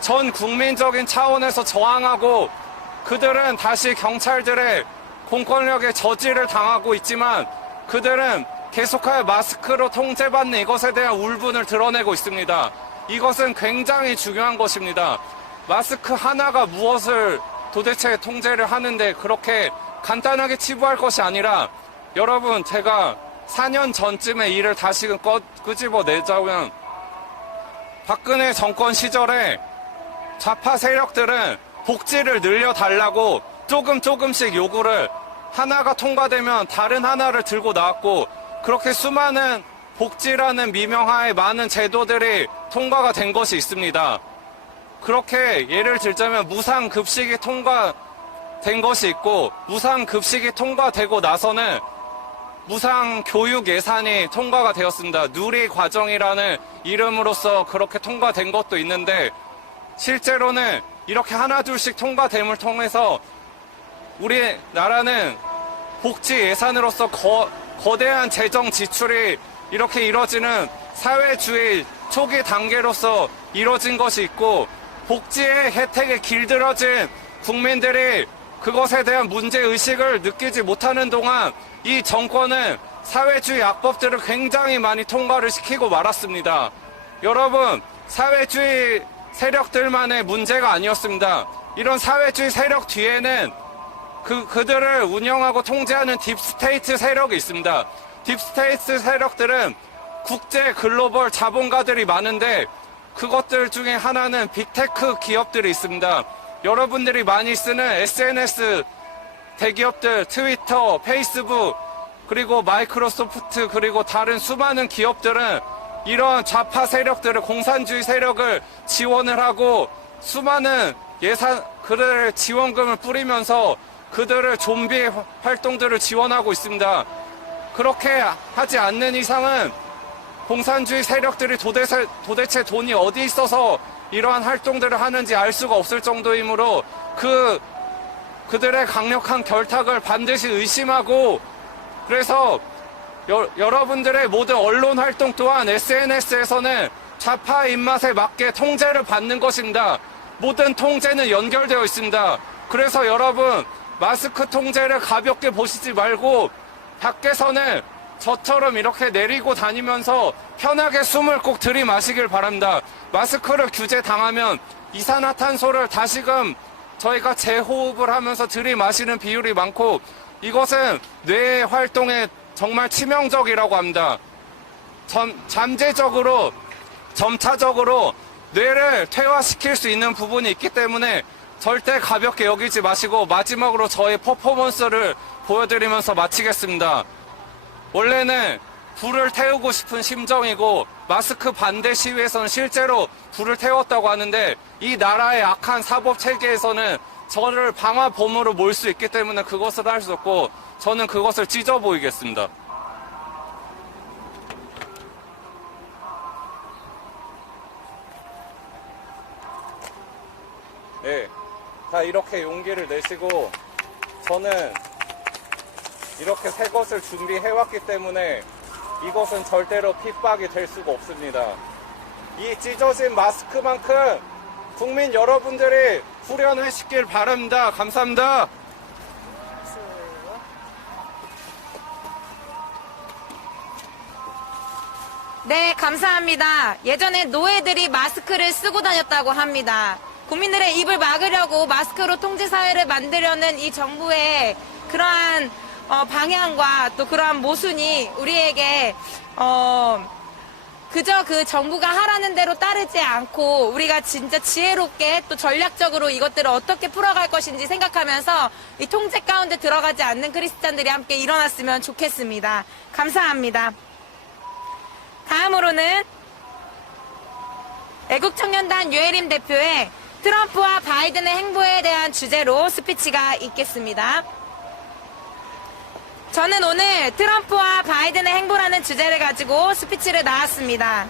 전 국민적인 차원에서 저항하고 그들은 다시 경찰들의 공권력의 저지를 당하고 있지만 그들은 계속하여 마스크로 통제받는 이것에 대한 울분을 드러내고 있습니다. 이것은 굉장히 중요한 것입니다. 마스크 하나가 무엇을 도대체 통제를 하는데 그렇게 간단하게 치부할 것이 아니라 여러분 제가 4년 전쯤의 일을 다시금 끄집어내자면 박근혜 정권 시절에 좌파 세력들은 복지를 늘려달라고 조금씩 요구를 하나가 통과되면 다른 하나를 들고 나왔고 그렇게 수많은 복지라는 미명하에 많은 제도들이 통과가 된 것이 있습니다. 그렇게 예를 들자면 무상급식이 통과된 것이 있고 무상급식이 통과되고 나서는 무상교육 예산이 통과가 되었습니다. 누리과정이라는 이름으로서 그렇게 통과된 것도 있는데 실제로는 이렇게 하나둘씩 통과됨을 통해서 우리나라는 복지 예산으로서 거대한 재정 지출이 이렇게 이뤄지는 사회주의 초기 단계로서 이뤄진 것이 있고 복지의 혜택에 길들여진 국민들이 그것에 대한 문제의식을 느끼지 못하는 동안 이 정권은 사회주의 악법들을 굉장히 많이 통과를 시키고 말았습니다. 여러분, 사회주의 세력들만의 문제가 아니었습니다. 이런 사회주의 세력 뒤에는 그들을 운영하고 통제하는 딥스테이트 세력이 있습니다. 딥스테이트 세력들은 국제 글로벌 자본가들이 많은데 그것들 중에 하나는 빅테크 기업들이 있습니다. 여러분들이 많이 쓰는 SNS 대기업들, 트위터, 페이스북, 그리고 마이크로소프트, 그리고 다른 수많은 기업들은 이런 좌파 세력들을, 공산주의 세력을 지원을 하고 수많은 그들의 지원금을 뿌리면서 그들을 좀비 활동들을 지원하고 있습니다. 그렇게 하지 않는 이상은 공산주의 세력들이 도대체 돈이 어디 있어서 이러한 활동들을 하는지 알 수가 없을 정도이므로 그들의 강력한 결탁을 반드시 의심하고 그래서 여러분들의 모든 언론 활동 또한 SNS에서는 좌파 입맛에 맞게 통제를 받는 것입니다. 모든 통제는 연결되어 있습니다. 그래서 여러분 마스크 통제를 가볍게 보시지 말고 밖에서는 저처럼 이렇게 내리고 다니면서 편하게 숨을 꼭 들이마시길 바랍니다. 마스크를 규제당하면 이산화탄소를 다시금 저희가 재호흡을 하면서 들이마시는 비율이 많고 이것은 뇌 활동에 정말 치명적이라고 합니다. 잠재적으로, 점차적으로 뇌를 퇴화시킬 수 있는 부분이 있기 때문에 절대 가볍게 여기지 마시고 마지막으로 저의 퍼포먼스를 보여드리면서 마치겠습니다. 원래는 불을 태우고 싶은 심정이고 마스크 반대 시위에서는 실제로 불을 태웠다고 하는데 이 나라의 악한 사법 체계에서는 저를 방화범으로 몰 수 있기 때문에 그것을 할 수 없고 저는 그것을 찢어 보이겠습니다. 네, 다 이렇게 용기를 내시고 저는 이렇게 새 것을 준비해왔기 때문에 이것은 절대로 핍박이 될 수가 없습니다. 이 찢어진 마스크만큼 국민 여러분들이 후련하시길 바랍니다. 감사합니다. 네, 감사합니다. 예전에 노예들이 마스크를 쓰고 다녔다고 합니다. 국민들의 입을 막으려고 마스크로 통제사회를 만들려는 이 정부의 그러한 방향과 또 그러한 모순이 우리에게 그저 그 정부가 하라는 대로 따르지 않고 우리가 진짜 지혜롭게 또 전략적으로 이것들을 어떻게 풀어갈 것인지 생각하면서 이 통제 가운데 들어가지 않는 크리스찬들이 함께 일어났으면 좋겠습니다. 감사합니다. 다음으로는 애국청년단 유해림 대표의 트럼프와 바이든의 행보에 대한 주제로 스피치가 있겠습니다. 저는 오늘 트럼프와 바이든의 행보라는 주제를 가지고 스피치를 나왔습니다.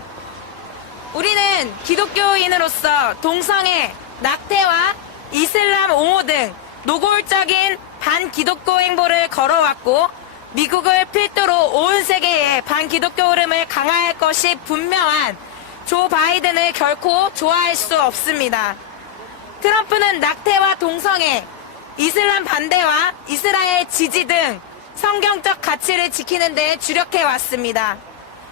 우리는 기독교인으로서 동성애, 낙태와 이슬람 옹호 등 노골적인 반기독교 행보를 걸어왔고 미국을 필두로 온 세계에 반기독교 흐름을 강화할 것이 분명한 조 바이든을 결코 좋아할 수 없습니다. 트럼프는 낙태와 동성애, 이슬람 반대와 이스라엘 지지 등 성경적 가치를 지키는 데 주력해 왔습니다.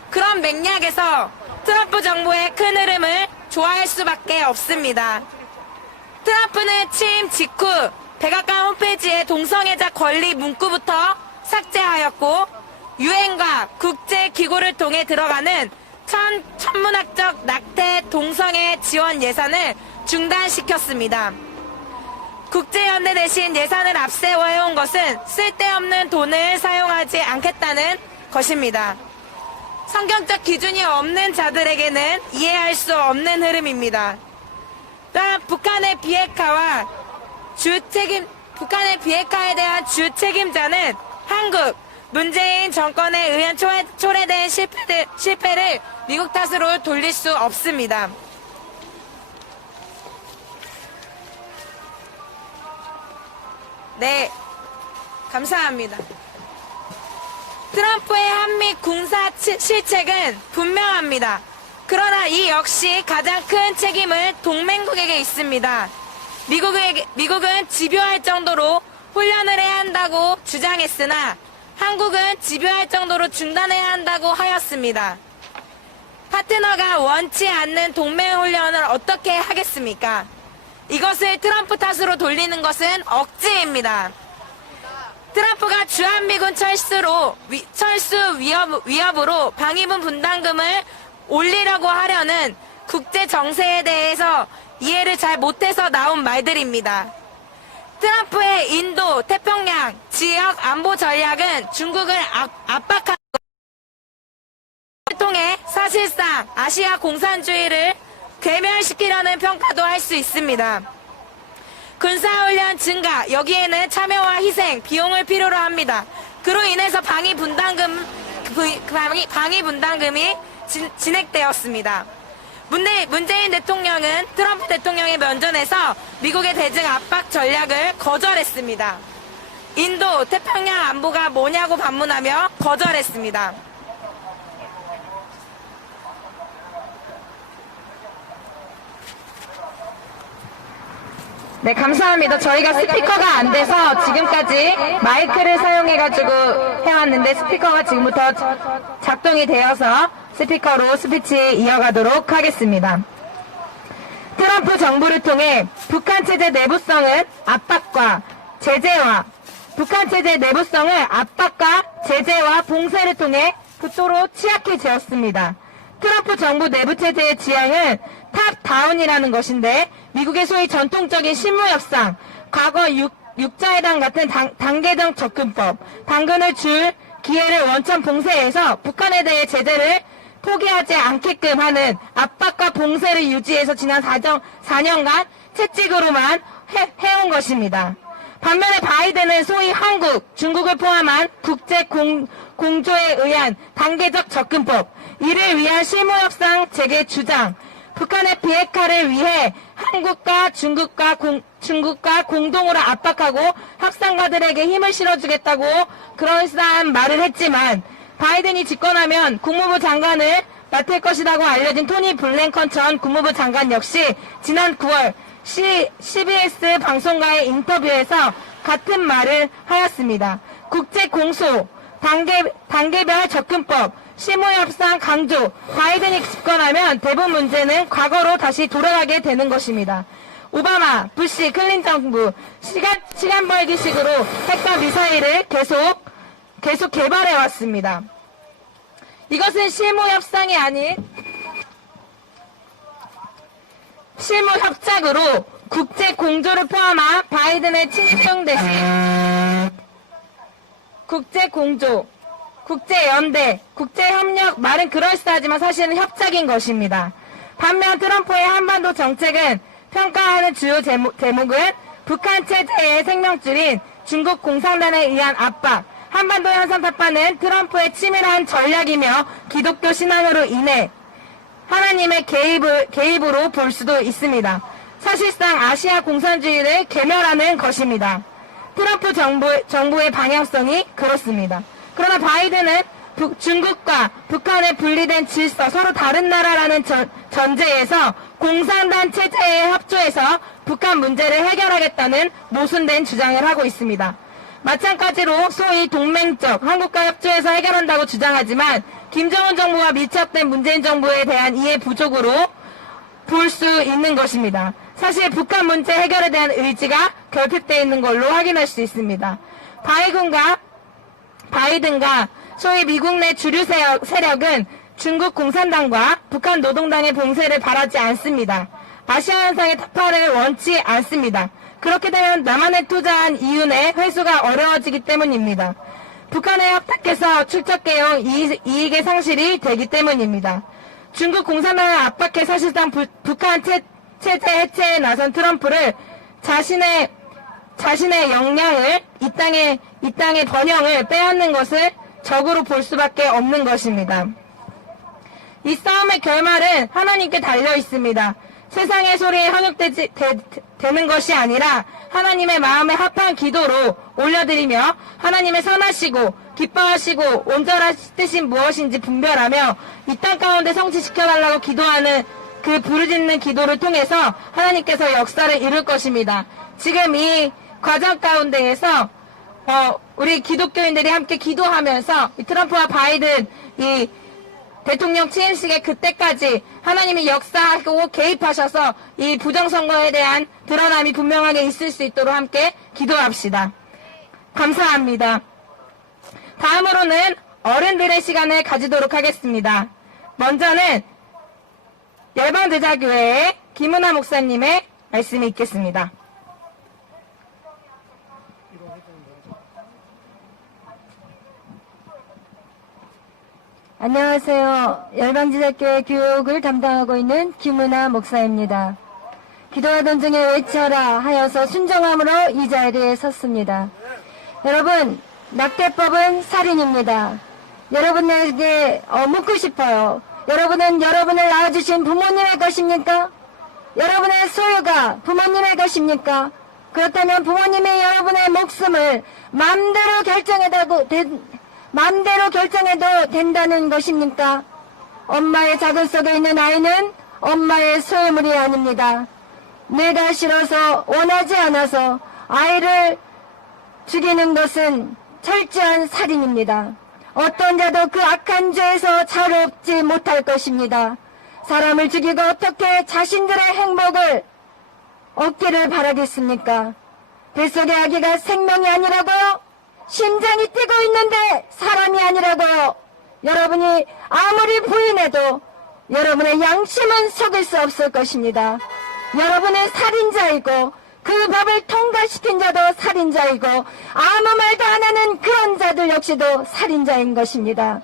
그런 맥락에서 트럼프 정부의 큰 흐름을 좋아할 수밖에 없습니다. 트럼프는 취임 직후 백악관 홈페이지에 동성애자 권리 문구부터 삭제하였고 유엔과 국제기구를 통해 들어가는 천문학적 낙태 동성애 지원 예산을 중단시켰습니다. 국제연대 대신 예산을 앞세워온 것은 쓸데없는 돈을 사용하지 않겠다는 것입니다. 성경적 기준이 없는 자들에게는 이해할 수 없는 흐름입니다. 또한 북한의 비핵화에 대한 주 책임자는 한국, 문재인 정권에 의한 초래된 실패를 미국 탓으로 돌릴 수 없습니다. 네, 감사합니다. 트럼프의 한미 군사 실책은 분명합니다. 그러나 이 역시 가장 큰 책임은 동맹국에게 있습니다. 미국은 집요할 정도로 훈련을 해야 한다고 주장했으나 한국은 집요할 정도로 중단해야 한다고 하였습니다. 파트너가 원치 않는 동맹훈련을 어떻게 하겠습니까? 이것을 트럼프 탓으로 돌리는 것은 억지입니다. 트럼프가 주한미군 철수 위협으로 방위군 분담금을 올리려고 하려는 국제 정세에 대해서 이해를 잘 못해서 나온 말들입니다. 트럼프의 인도, 태평양 지역 안보 전략은 중국을 압박하는 것을 통해 사실상 아시아 공산주의를 괴멸시키려는 평가도 할 수 있습니다. 군사훈련 증가, 여기에는 참여와 희생, 비용을 필요로 합니다. 그로 인해서 방위 분담금이 진행되었습니다. 문재인 대통령은 트럼프 대통령의 면전에서 미국의 대중 압박 전략을 거절했습니다. 인도, 태평양 안보가 뭐냐고 반문하며 거절했습니다. 네, 감사합니다. 저희가 스피커가 안 돼서 지금까지 마이크를 사용해가지고 해왔는데 스피커가 지금부터 작동이 되어서 스피커로 스피치 이어가도록 하겠습니다. 트럼프 정부를 통해 북한 체제 내부성은 압박과 제재와 북한 체제의 내부성을 압박과 제재와 봉쇄를 통해 극도로 취약해지었습니다. 트럼프 정부 내부 체제의 지향은 탑다운이라는 것인데 미국의 소위 전통적인 실무협상, 과거 육자회담 같은 단계적 접근법, 당근을 줄 기회를 원천 봉쇄해서 북한에 대해 제재를 포기하지 않게끔 하는 압박과 봉쇄를 유지해서 지난 4년간 채찍으로만 해온 것입니다. 반면에 바이든은 소위 한국, 중국을 포함한 국제 공조에 의한 단계적 접근법, 이를 위한 실무협상 재개 주장, 북한의 비핵화를 위해 한국과 중국과 공동으로 압박하고 협상가들에게 힘을 실어주겠다고 그럴싸한 말을 했지만 바이든이 집권하면 국무부 장관을 맡을 것이라고 알려진 토니 블랭컨 전 국무부 장관 역시 지난 9월 CBS 방송과의 인터뷰에서 같은 말을 하였습니다. 국제 공소, 단계별 접근법, 실무협상 강조, 바이든이 집권하면 대부분 문제는 과거로 다시 돌아가게 되는 것입니다. 오바마, 부시, 클린 정부 시간 벌기식으로 핵과 미사일을 계속 개발해 왔습니다. 이것은 실무협상이 아닌 실무협작으로 국제 공조를 포함한 바이든의 친중 대신 국제 공조, 국제연대, 국제협력, 말은 그럴싸하지만 사실은 협작인 것입니다. 반면 트럼프의 한반도 정책은 평가하는 주요 제목은 북한 체제의 생명줄인 중국 공산당에 의한 압박, 한반도 현상 타파는 트럼프의 치밀한 전략이며 기독교 신앙으로 인해 하나님의 개입으로 볼 수도 있습니다. 사실상 아시아 공산주의를 괴멸하는 것입니다. 트럼프 정부의 방향성이 그렇습니다. 그러나 바이든은 중국과 북한의 분리된 질서, 서로 다른 나라라는 전제에서 공산당 체제에 협조해서 북한 문제를 해결하겠다는 모순된 주장을 하고 있습니다. 마찬가지로 소위 동맹적 한국과 협조해서 해결한다고 주장하지만 김정은 정부와 밀착된 문재인 정부에 대한 이해 부족으로 볼 수 있는 것입니다. 사실 북한 문제 해결에 대한 의지가 결핍되어 있는 걸로 확인할 수 있습니다. 바이든과 소위 미국 내 주류 세력은 중국 공산당과 북한 노동당의 봉쇄를 바라지 않습니다. 아시아 현상의 타파를 원치 않습니다. 그렇게 되면 남한에 투자한 이윤의 회수가 어려워지기 때문입니다. 북한에 협탁해서 출적해온 이익의 상실이 되기 때문입니다. 중국 공산당을 압박해 사실상 북한 체제 해체에 나선 트럼프를 자신의 역량을 이 땅의 번영을 빼앗는 것을 적으로 볼 수밖에 없는 것입니다. 이 싸움의 결말은 하나님께 달려 있습니다. 세상의 소리에 현혹되는 것이 아니라 하나님의 마음에 합한 기도로 올려드리며 하나님의 선하시고 기뻐하시고 온전한 뜻이 무엇인지 분별하며 이 땅 가운데 성취시켜달라고 기도하는 그 부르짖는 기도를 통해서 하나님께서 역사를 이룰 것입니다. 지금 이 과정 가운데에서 우리 기독교인들이 함께 기도하면서 이 트럼프와 바이든 이 대통령 취임식의 그때까지 하나님이 역사하고 개입하셔서 이 부정선거에 대한 드러남이 분명하게 있을 수 있도록 함께 기도합시다. 감사합니다. 다음으로는 어른들의 시간을 가지도록 하겠습니다. 먼저는 열방대자교회의 김은하 목사님의 말씀이 있겠습니다. 안녕하세요. 열방지대교회 교육을 담당하고 있는 김은하 목사입니다. 기도하던 중에 외쳐라 하여서 순종함으로 이 자리에 섰습니다. 여러분, 낙태법은 살인입니다. 여러분에게 묻고 싶어요. 여러분은 여러분을 낳아주신 부모님의 것입니까? 여러분의 소유가 부모님의 것입니까? 그렇다면 부모님이 여러분의 목숨을 마음대로 결정해도 된다는 것입니까? 엄마의 자궁 속에 있는 아이는 엄마의 소유물이 아닙니다. 내가 싫어서 원하지 않아서 아이를 죽이는 것은 철저한 살인입니다. 어떤 자도 그 악한 죄에서 자유롭지 못할 것입니다. 사람을 죽이고 어떻게 자신들의 행복을 얻기를 바라겠습니까? 뱃속의 아기가 생명이 아니라고 심장이 뛰고 있는데 사람이 아니라고요. 여러분이 아무리 부인해도 여러분의 양심은 속일 수 없을 것입니다. 여러분은 살인자이고 그 법을 통과시킨 자도 살인자이고 아무 말도 안 하는 그런 자들 역시도 살인자인 것입니다.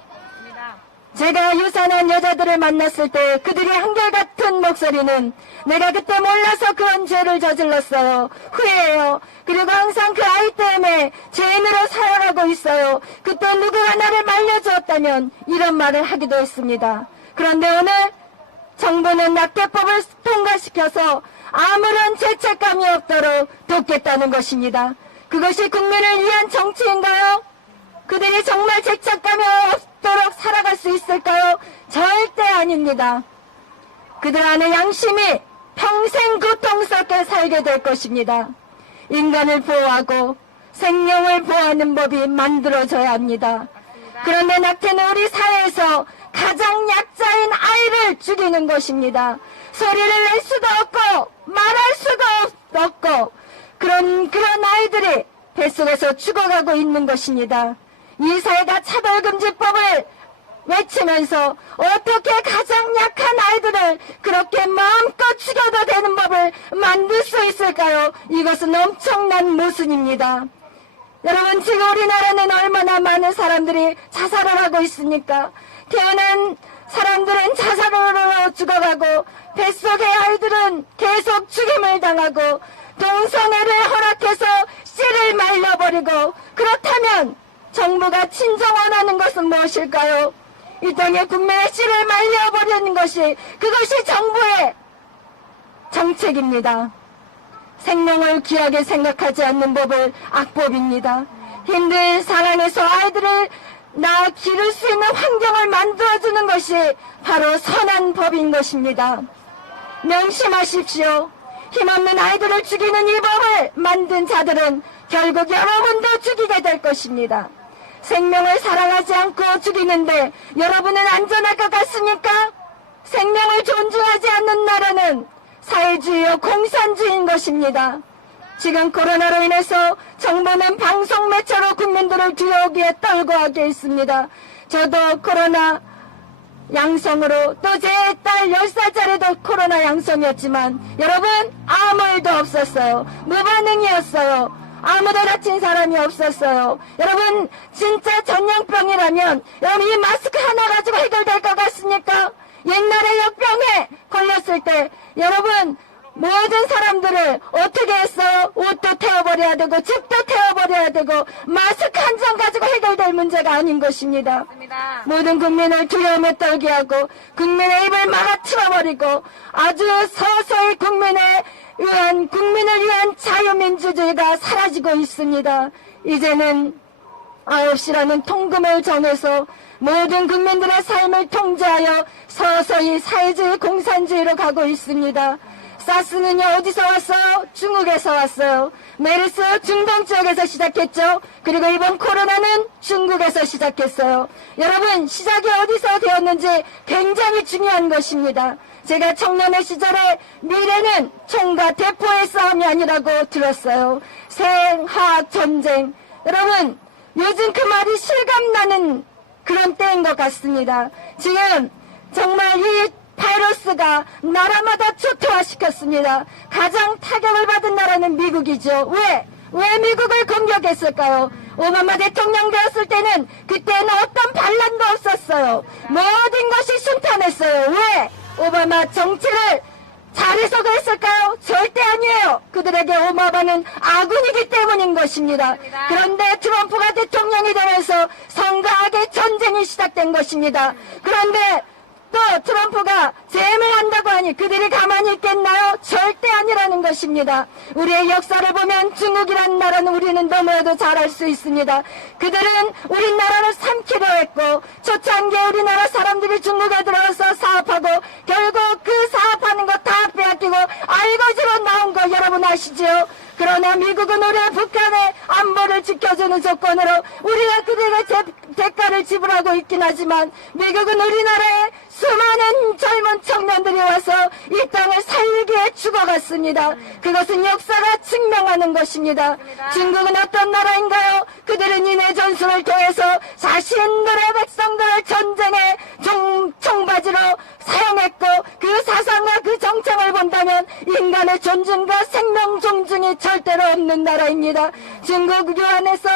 제가 유산한 여자들을 만났을 때 그들이 한결같은 목소리는 내가 그때 몰라서 그런 죄를 저질렀어요. 후회해요. 그리고 항상 그 아이 때문에 죄인으로 살아가고 있어요. 그때 누구가 나를 말려주었다면 이런 말을 하기도 했습니다. 그런데 오늘 정부는 낙태법을 통과시켜서 아무런 죄책감이 없도록 돕겠다는 것입니다. 그것이 국민을 위한 정치인가요? 그들이 정말 죄책감이 없도록 살아갈 수 있을까요? 절대 아닙니다. 그들 안에 양심이 평생 고통스럽게 살게 될 것입니다. 인간을 보호하고 생명을 보호하는 법이 만들어져야 합니다. 그런데 낙태는 우리 사회에서 가장 약자인 아이를 죽이는 것입니다. 소리를 낼 수도 없고 말할 수도 없고 그런 아이들이 뱃속에서 죽어가고 있는 것입니다. 이 사회가 차별금지법을 외치면서 어떻게 가장 약한 아이들을 그렇게 마음껏 죽여도 되는 법을 만들 수 있을까요? 이것은 엄청난 모순입니다. 여러분, 지금 우리나라는 얼마나 많은 사람들이 자살을 하고 있습니까? 태어난 사람들은 자살으로 죽어가고 뱃속의 아이들은 계속 죽임을 당하고 동성애를 허락해서 씨를 말려버리고 그렇다면 정부가 진정 원하는 것은 무엇일까요? 이 땅에 국민의 씨를 말려버리는 것이 그것이 정부의 정책입니다. 생명을 귀하게 생각하지 않는 법을 악법입니다. 힘든 상황에서 아이들을 낳아 기를 수 있는 환경을 만들어주는 것이 바로 선한 법인 것입니다. 명심하십시오. 힘없는 아이들을 죽이는 이 법을 만든 자들은 결국 여러분도 죽이게 될 것입니다. 생명을 사랑하지 않고 죽이는데 여러분은 안전할 것 같습니까? 생명을 존중하지 않는 나라는 사회주의요 공산주의인 것입니다. 지금 코로나로 인해서 정부는 방송 매체로 국민들을 두려우게 떨고 하게 있습니다. 저도 코로나 양성으로 또 제 딸 10살짜리도 코로나 양성이었지만 여러분 아무 일도 없었어요. 무반응이었어요. 아무도 다친 사람이 없었어요. 여러분 진짜 전염병이라면 여러분 이 마스크 하나 가지고 해결될 것 같습니까? 옛날에 역병에 걸렸을 때 여러분 모든 사람들을 어떻게 했어요? 옷도 태워버려야 되고 집도 태워버려야 되고 마스크 한 장 가지고 해결될 문제가 아닌 것입니다. 모든 국민을 두려움에 떨게 하고 국민의 입을 막아치워버리고 아주 서서히 국민을 위한 자유민주주의가 사라지고 있습니다. 이제는 9시라는 통금을 정해서 모든 국민들의 삶을 통제하여 서서히 사회주의 공산주의로 가고 있습니다. 사스는요 어디서 왔어요? 중국에서 왔어요. 메르스 중동 지역에서 시작했죠. 그리고 이번 코로나는 중국에서 시작했어요. 여러분 시작이 어디서 되었는지 굉장히 중요한 것입니다. 제가 청년의 시절에 미래는 총과 대포의 싸움이 아니라고 들었어요. 생화학 전쟁. 여러분 요즘 그 말이 실감나는 그런 때인 것 같습니다. 지금 정말 이 바이러스가 나라마다 초토화시켰습니다. 가장 타격을 받은 나라는 미국이죠. 왜 미국을 공격했을까요? 오바마 대통령 되었을 때는 그때는 어떤 반란도 없었어요. 모든 것이 순탄했어요. 왜? 오바마 정치를 잘해서 그랬을까요? 절대 아니에요. 그들에게 오바마는 아군이기 때문인 것입니다. 그런데 트럼프가 대통령이 되면서 성가하게 전쟁이 시작된 것입니다. 그런데 또 트럼프가 재임을 한다고 하니 그들이 가만히 있겠나요? 절대 아니라는 것입니다. 우리의 역사를 보면 중국이라는 나라는 우리는 너무나도 잘 알 수 있습니다. 그들은 우리나라를 삼키려 했고 초창기에 우리나라 사람들이 중국에 들어가서 사업하고 결국 그 사업하는 거 다 빼앗기고 알거지로 나온 거 여러분 아시죠? 그러나 미국은 우리 북한의 안보를 지켜주는 조건으로 우리가 그들에게 대가를 지불하고 있긴 하지만 미국은 우리나라에 수많은 젊은 청년들이 와서 이 땅을 살리기에 죽어갔습니다. 그것은 역사가 증명하는 것입니다. 중국은 어떤 나라인가요? 그들은 인해 전술을 통해서 자신들의 백성들을 전쟁의 청바지로 사용했고 그 사상과 그 정책을 본다면 인간의 존중과 생명 존중이 절대로 없는 나라입니다. 중국 유한에서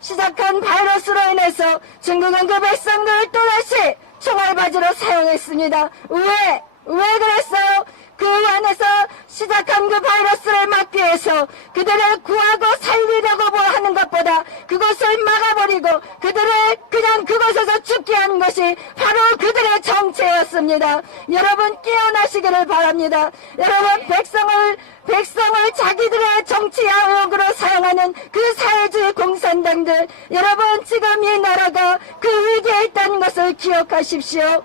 시작한 바이러스로 인해서 중국은 그 백성들을 또다시 총알바지로 사용했습니다. 왜 그랬어요? 그 안에서 시작한 그 바이러스를 막기 위해서 그들을 구하고 살리려고 뭐 하는 것보다 그것을 막아버리고 그들을 그냥 그곳에서 죽게 하는 것이 바로 그들의 정체였습니다. 여러분 깨어나시기를 바랍니다. 여러분 백성을 자기들의 정치 야욕으로 사용하는 그 사회주의 공산당들, 여러분 지금 이 나라가 그 위기에 있다는 것을 기억하십시오.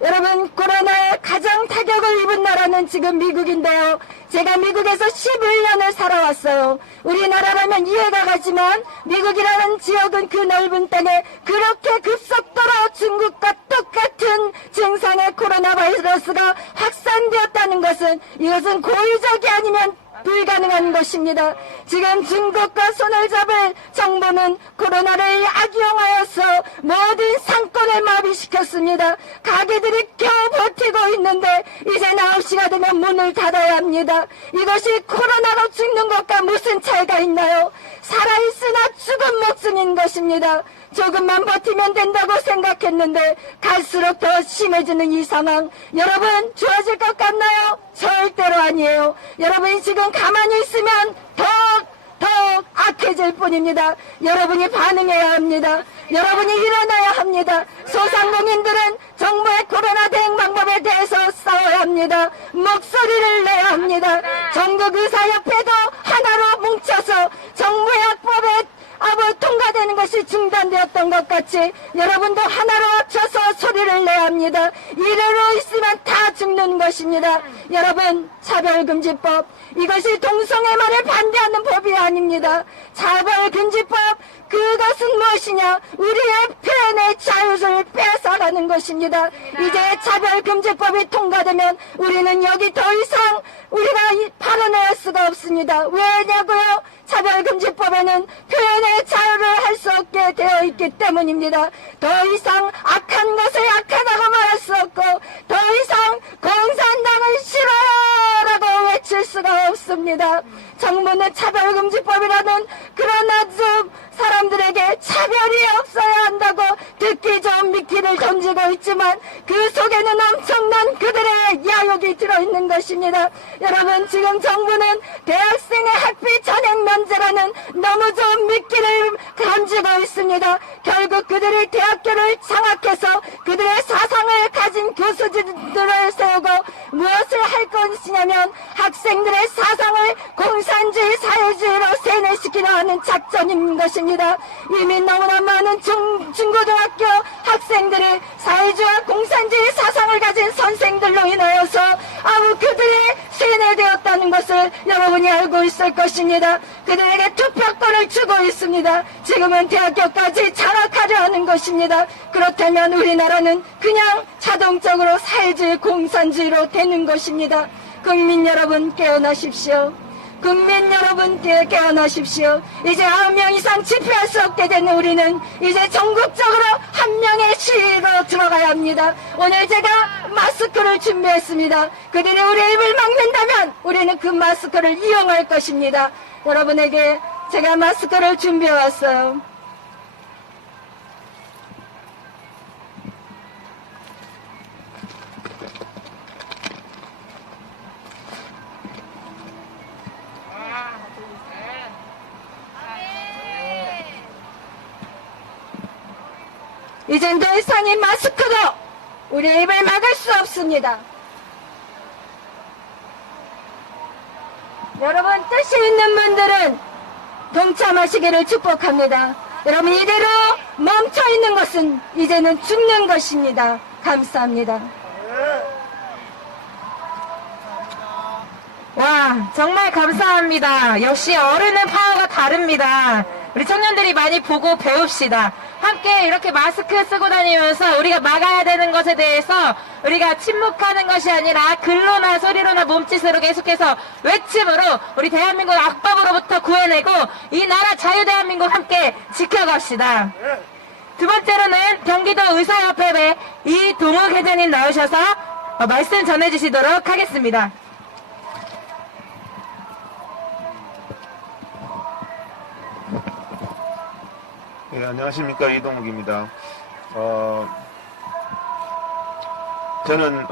여러분 코로나에 가장 타격을 입은 나라는 지금 미국인데요. 제가 미국에서 11년을 살아왔어요. 우리나라라면 이해가 가지만 미국이라는 지역은 그 넓은 땅에 그렇게 급속도로 중국과 똑같은 증상의 코로나 바이러스가 확산되었다는 것은 이것은 고의적이 아니면 불가능한 것입니다. 지금 중국과 손을 잡을 정부는 코로나를 악용하여서 모든 상권을 마비시켰습니다. 가게들이 겨우 버티고 있는데 이제 9시가 되면 문을 닫아야 합니다. 이것이 코로나로 죽는 것과 무슨 차이가 있나요? 살아있으나 죽은 목숨인 것입니다. 조금만 버티면 된다고 생각했는데 갈수록 더 심해지는 이 상황, 여러분 좋아질 것 같나요? 절대로 아니에요. 여러분이 지금 가만히 있으면 더 악해질 뿐입니다. 여러분이 반응해야 합니다. 여러분이 일어나야 합니다. 소상공인들은 정부의 코로나 대응 방법에 대해서 싸워야 합니다. 목소리를 내야 합니다. 전국의사협회도 하나로 뭉쳐서 정부의 악법에 통과되는 것이 중단되었던 것 같이 여러분도 하나로 합쳐서 소리를 내야 합니다. 이대로 있으면 다 죽는 것입니다. 여러분 차별금지법, 이것이 동성애만을 반대하는 법이 아닙니다. 차별금지법, 그것은 무엇이냐? 우리의 표현의 자유를 뺏어가는 것입니다. 이제 차별금지법이 통과되면 우리는 여기 더 이상 우리가 발언할 수가 없습니다. 왜냐고요? 차별금지법에는 표현의 자유를 할 수 없게 되어 있기 때문입니다. 더 이상 악한 것을 악하다고 말할 수 없고 더 이상 공산당을 싫어요라고 외칠 수가 없습니다. 정부는 차별금지법이라는 그러나 좀 사람들에게 차별이 없어야 한다고 듣기 좋은 미끼를 던지고 있지만 그 속에는 엄청난 그들의 야욕이 들어있는 것입니다. 여러분 지금 정부는 대학생의 학비 전액 면제라는 너무 좋은 미끼를 던지고 있습니다. 결국 그들이 대학교를 장악해서 그들의 사상을 가진 교수들을 세우고 무엇을 할 것이냐면 학생들의 사상을 공산주의 사회주의로 세뇌시키려 하는 작전인 것입니다. 이미 너무나 많은 중고등학교 학생들이 사회주의와 공산주의 사상을 가진 선생들로 인하여서 그들이 세뇌되었다는 것을 여러분이 알고 있을 것입니다. 그들에게 투표권을 주고 있습니다. 지금은 대학교까지 장악하려 하는 것입니다. 그렇다면 우리나라는 그냥 자동적으로 사회주의 공산주의로 되는 것입니다. 국민 여러분 깨어나십시오. 국민 여러분 깨어나십시오. 이제 9명 이상 집회할 수 없게 된 우리는 이제 전국적으로 한 명의 시위로 들어가야 합니다. 오늘 제가 마스크를 준비했습니다. 그들이 우리 입을 막는다면 우리는 그 마스크를 이용할 것입니다. 여러분에게 제가 마스크를 준비해왔어요. 이젠 더 이상 이 마스크도 우리의 입을 막을 수 없습니다. 여러분 뜻이 있는 분들은 동참하시기를 축복합니다. 여러분 이대로 멈춰있는 것은 이제는 죽는 것입니다. 감사합니다. 와, 정말 감사합니다. 역시 어른의 파워가 다릅니다. 우리 청년들이 많이 보고 배웁시다. 함께 이렇게 마스크 쓰고 다니면서 우리가 막아야 되는 것에 대해서 우리가 침묵하는 것이 아니라 글로나 소리로나 몸짓으로 계속해서 외침으로 우리 대한민국 악법으로부터 구해내고 이 나라 자유대한민국 함께 지켜갑시다. 두 번째로는 경기도 의사협회의 이동욱 회장님 나오셔서 말씀 전해주시도록 하겠습니다. 네, 안녕하십니까. 이동욱입니다. 저는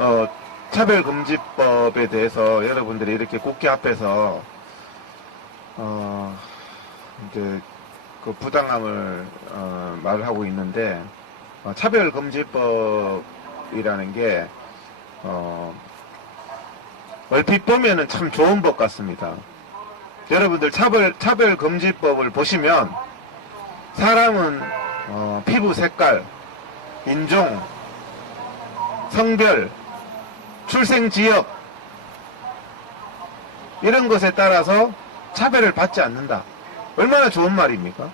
차별금지법에 대해서 여러분들이 이렇게 국회 앞에서 이제 그 부당함을 말하고 있는데 차별금지법이라는 게 얼핏 보면은 참 좋은 법 같습니다. 여러분들 차별금지법을 보시면 사람은 피부 색깔, 인종, 성별, 출생 지역 이런 것에 따라서 차별을 받지 않는다. 얼마나 좋은 말입니까?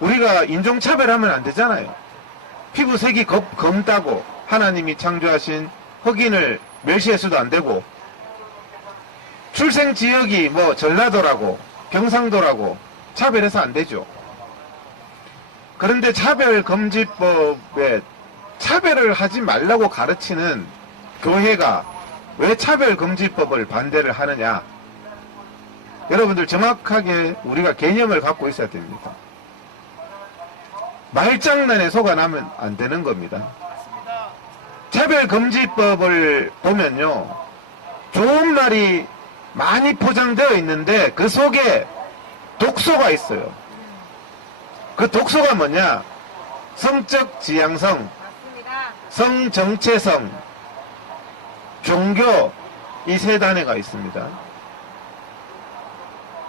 우리가 인종차별하면 안 되잖아요. 피부색이 검다고 하나님이 창조하신 흑인을 멸시해서도 안 되고, 출생 지역이 뭐 전라도라고 경상도라고 차별해서 안 되죠. 그런데 차별금지법에 차별을 하지 말라고 가르치는 교회가 왜 차별금지법을 반대를 하느냐? 여러분들 정확하게 우리가 개념을 갖고 있어야 됩니다. 말장난에 속아나면 안 되는 겁니다. 차별금지법을 보면요, 좋은 말이 많이 포장되어 있는데 그 속에 독소가 있어요. 그 독소가 뭐냐? 성적 지향성, 성정체성, 종교, 이 세 단어가 있습니다.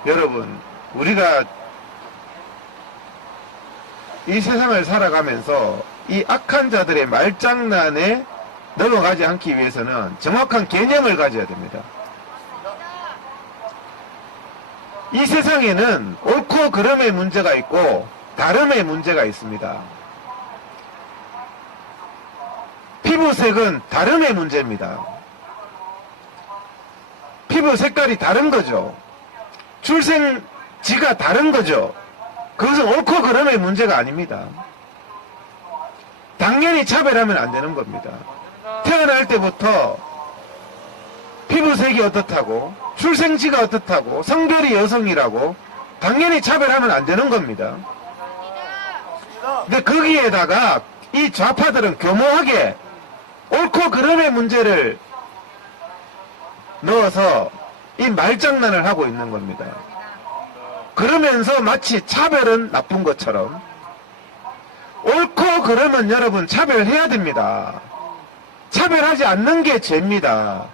여러분, 우리가 이 세상을 살아가면서 이 악한 자들의 말장난에 넘어가지 않기 위해서는 정확한 개념을 가져야 됩니다. 이 세상에는 옳고 그름의 문제가 있고 다름의 문제가 있습니다. 피부색은 다름의 문제입니다. 피부 색깔이 다른 거죠. 출생지가 다른 거죠. 그것은 옳고 그름의 문제가 아닙니다. 당연히 차별하면 안 되는 겁니다. 태어날 때부터 피부색이 어떻다고, 출생지가 어떻다고, 성별이 여성이라고 당연히 차별하면 안 되는 겁니다. 근데 거기에다가 이 좌파들은 교묘하게 옳고 그름의 문제를 넣어서 이 말장난을 하고 있는 겁니다. 그러면서 마치 차별은 나쁜 것처럼, 옳고 그름은 여러분 차별해야 됩니다. 차별하지 않는 게 죄입니다.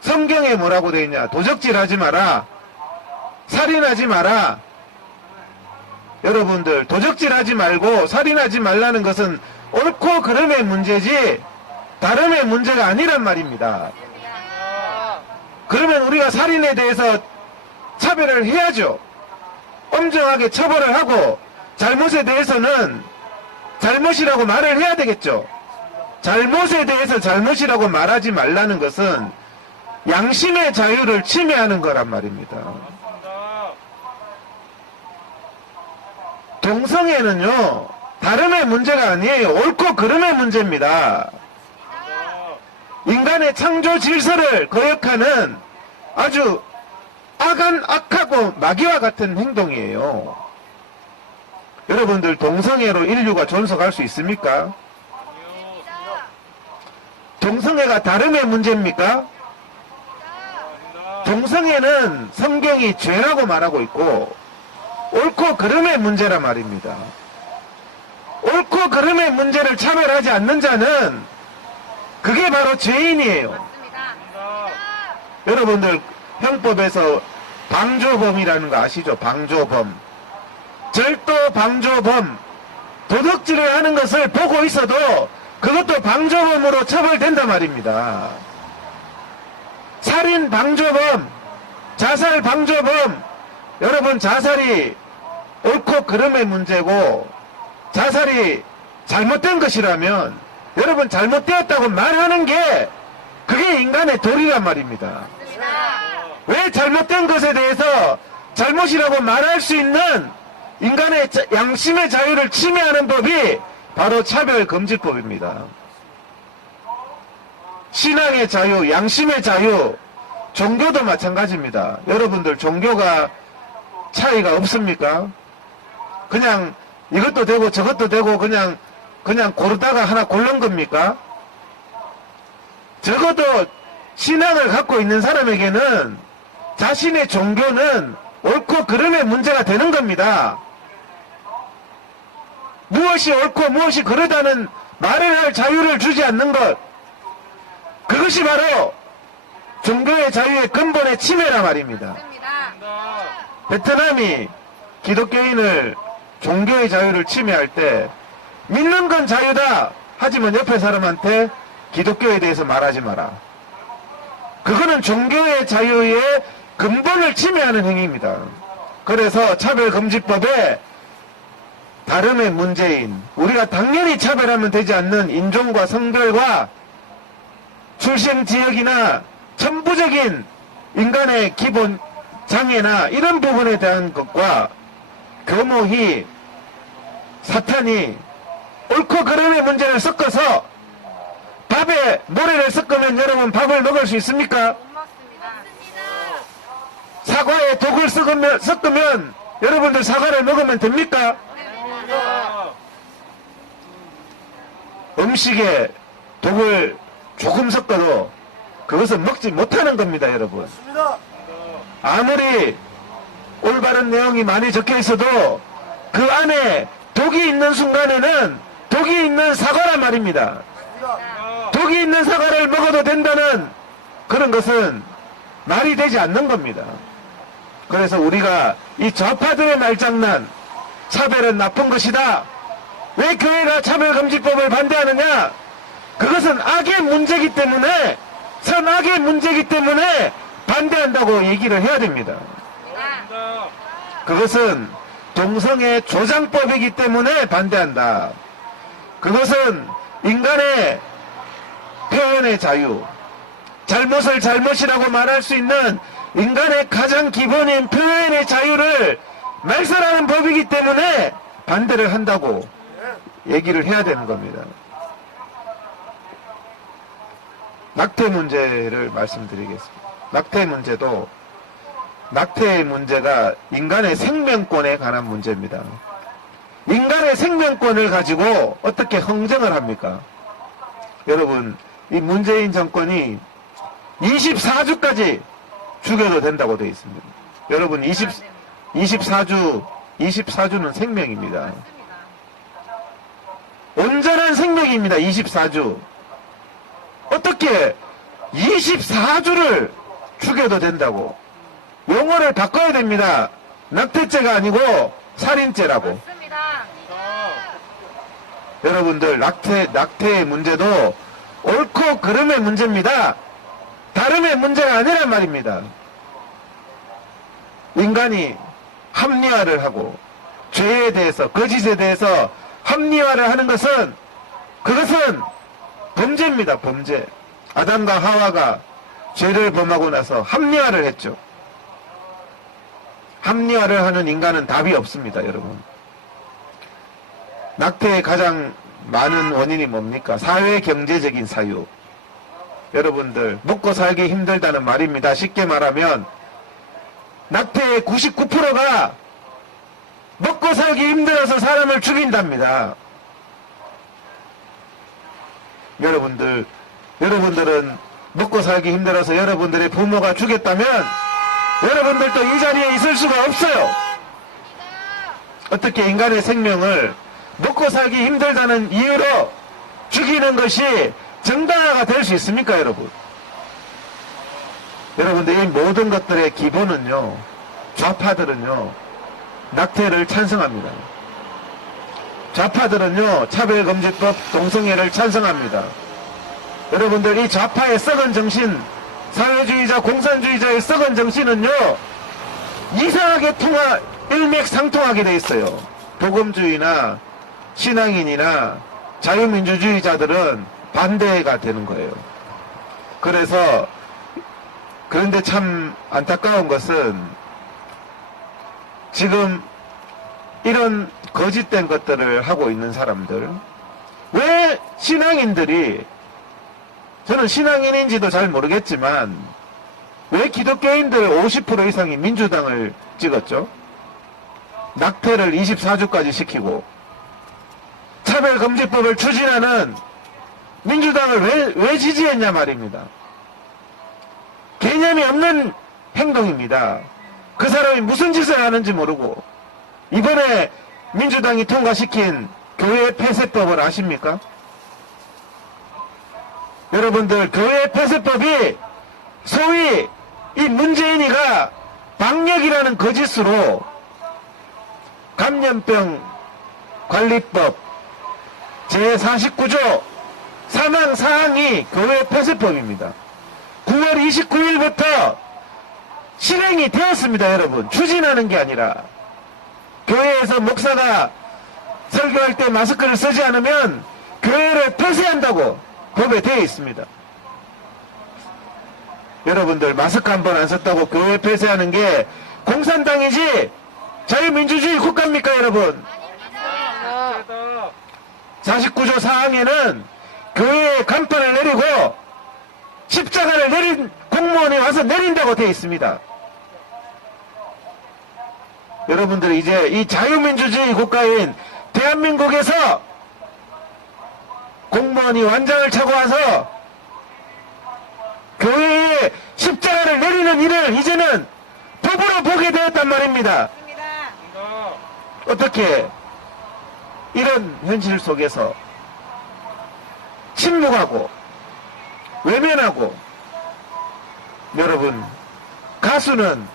성경에 뭐라고 되어 있냐? 도적질하지 마라, 살인하지 마라. 여러분들, 도적질하지 말고 살인하지 말라는 것은 옳고 그름의 문제지 다름의 문제가 아니란 말입니다. 그러면 우리가 살인에 대해서 차별을 해야죠. 엄정하게 처벌을 하고, 잘못에 대해서는 잘못이라고 말을 해야 되겠죠. 잘못에 대해서 잘못이라고 말하지 말라는 것은 양심의 자유를 침해하는 거란 말입니다. 동성애는요, 다름의 문제가 아니에요. 옳고 그름의 문제입니다. 인간의 창조 질서를 거역하는 아주 악하고 마귀와 같은 행동이에요. 여러분들, 동성애로 인류가 존속할 수 있습니까? 동성애가 다름의 문제입니까? 동성애는 성경이 죄라고 말하고 있고 옳고 그름의 문제란 말입니다. 옳고 그름의 문제를 차별하지 않는 자는 그게 바로 죄인이에요. 여러분들, 형법에서 방조범이라는 거 아시죠? 방조범, 절도 방조범, 도둑질을 하는 것을 보고 있어도 그것도 방조범으로 처벌된단 말입니다. 살인 방조범, 자살 방조범, 여러분 자살이 옳고 그름의 문제고 자살이 잘못된 것이라면 여러분 잘못되었다고 말하는 게 그게 인간의 도리란 말입니다. 왜 잘못된 것에 대해서 잘못이라고 말할 수 있는 인간의 양심의 자유를 침해하는 법이 바로 차별금지법입니다. 신앙의 자유, 양심의 자유, 종교도 마찬가지입니다. 여러분들 종교가 차이가 없습니까? 그냥 이것도 되고 저것도 되고 그냥 고르다가 하나 고른 겁니까? 적어도 신앙을 갖고 있는 사람에게는 자신의 종교는 옳고 그름의 문제가 되는 겁니다. 무엇이 옳고 무엇이 그르다는 말을 할 자유를 주지 않는 것, 그것이 바로 종교의 자유의 근본의 침해란 말입니다. 베트남이 기독교인을 종교의 자유를 침해할 때 믿는 건 자유다 하지만 옆에 사람한테 기독교에 대해서 말하지 마라. 그거는 종교의 자유의 근본을 침해하는 행위입니다. 그래서 차별금지법에 다름의 문제인, 우리가 당연히 차별하면 되지 않는 인종과 성별과 출생 지역이나 천부적인 인간의 기본 장애나 이런 부분에 대한 것과 교모히 사탄이 옳고 그름의 문제를 섞어서 밥에 모래를 섞으면 여러분 밥을 먹을 수 있습니까? 사과에 독을 섞으면 여러분들 사과를 먹으면 됩니까? 음식에 독을 조금 섞어도 그것은 먹지 못하는 겁니다, 여러분. 아무리 올바른 내용이 많이 적혀 있어도 그 안에 독이 있는 순간에는 독이 있는 사과란 말입니다. 독이 있는 사과를 먹어도 된다는 그런 것은 말이 되지 않는 겁니다. 그래서 우리가 이 좌파들의 말장난, 차별은 나쁜 것이다. 왜 교회가 차별금지법을 반대하느냐? 그것은 악의 문제이기 때문에, 선악의 문제이기 때문에 반대한다고 얘기를 해야 됩니다. 그것은 동성애 조장법이기 때문에 반대한다. 그것은 인간의 표현의 자유, 잘못을 잘못이라고 말할 수 있는 인간의 가장 기본인 표현의 자유를 말살하는 법이기 때문에 반대를 한다고 얘기를 해야 되는 겁니다. 낙태 문제를 말씀드리겠습니다. 낙태 문제도 낙태의 문제가 인간의 생명권에 관한 문제입니다. 인간의 생명권을 가지고 어떻게 흥정을 합니까? 여러분, 이 문재인 정권이 24주까지 죽여도 된다고 되어 있습니다. 여러분, 24주는 생명입니다. 온전한 생명입니다. 24주. 어떻게 24주를 죽여도 된다고? 용어를 바꿔야 됩니다. 낙태죄가 아니고 살인죄라고. 여러분들, 낙태의 문제도 옳고 그름의 문제입니다. 다름의 문제가 아니란 말입니다. 인간이 합리화를 하고 죄에 대해서, 거짓에 대해서 합리화를 하는 것은, 그것은 범죄입니다. 범죄. 아담과 하와가 죄를 범하고 나서 합리화를 했죠. 합리화를 하는 인간은 답이 없습니다, 여러분. 낙태의 가장 많은 원인이 뭡니까? 사회 경제적인 사유. 여러분들, 먹고 살기 힘들다는 말입니다. 쉽게 말하면 낙태의 99%가 먹고 살기 힘들어서 사람을 죽인답니다. 여러분들은 먹고 살기 힘들어서 여러분들의 부모가 죽였다면 여러분들도 이 자리에 있을 수가 없어요. 어떻게 인간의 생명을 먹고 살기 힘들다는 이유로 죽이는 것이 정당화가 될 수 있습니까, 여러분? 여러분들, 이 모든 것들의 기본은요, 좌파들은요, 낙태를 찬성합니다. 좌파들은요, 차별금지법, 동성애를 찬성합니다. 여러분들, 이 좌파의 썩은 정신 사회주의자, 공산주의자의 썩은 정신은요, 이상하게 일맥상통하게 돼 있어요. 복음주의나 신앙인이나 자유민주주의자들은 반대가 되는 거예요. 그래서, 그런데 참 안타까운 것은 지금 이런 거짓된 것들을 하고 있는 사람들, 왜 신앙인들이, 저는 신앙인인지도 잘 모르겠지만 왜 기독교인들 50% 이상이 민주당을 찍었죠? 낙태를 24주까지 시키고 차별금지법을 추진하는 민주당을 왜 지지했냐 말입니다. 개념이 없는 행동입니다. 그 사람이 무슨 짓을 하는지 모르고. 이번에 민주당이 통과시킨 교회 폐쇄법을 아십니까? 여러분들, 교회 폐쇄법이 소위 이 문재인이가 방역이라는 거짓으로 감염병 관리법 제49조 사망사항이 교회 폐쇄법입니다. 9월 29일부터 실행이 되었습니다, 여러분. 추진하는 게 아니라. 교회에서 목사가 설교할 때 마스크를 쓰지 않으면 교회를 폐쇄한다고 법에 되어 있습니다. 여러분들, 마스크 한 번 안 썼다고 교회 폐쇄하는 게 공산당이지 자유민주주의 국가입니까, 여러분? 49조 사항에는 교회에 간판을 내리고 십자가를 내린 공무원이 와서 내린다고 되어 있습니다. 여러분들, 이제 이 자유민주주의 국가인 대한민국에서 공무원이 완장을 차고 와서 교회에 십자가를 내리는 일을 이제는 법으로 보게 되었단 말입니다. 어떻게 이런 현실 속에서 침묵하고 외면하고, 여러분, 가수는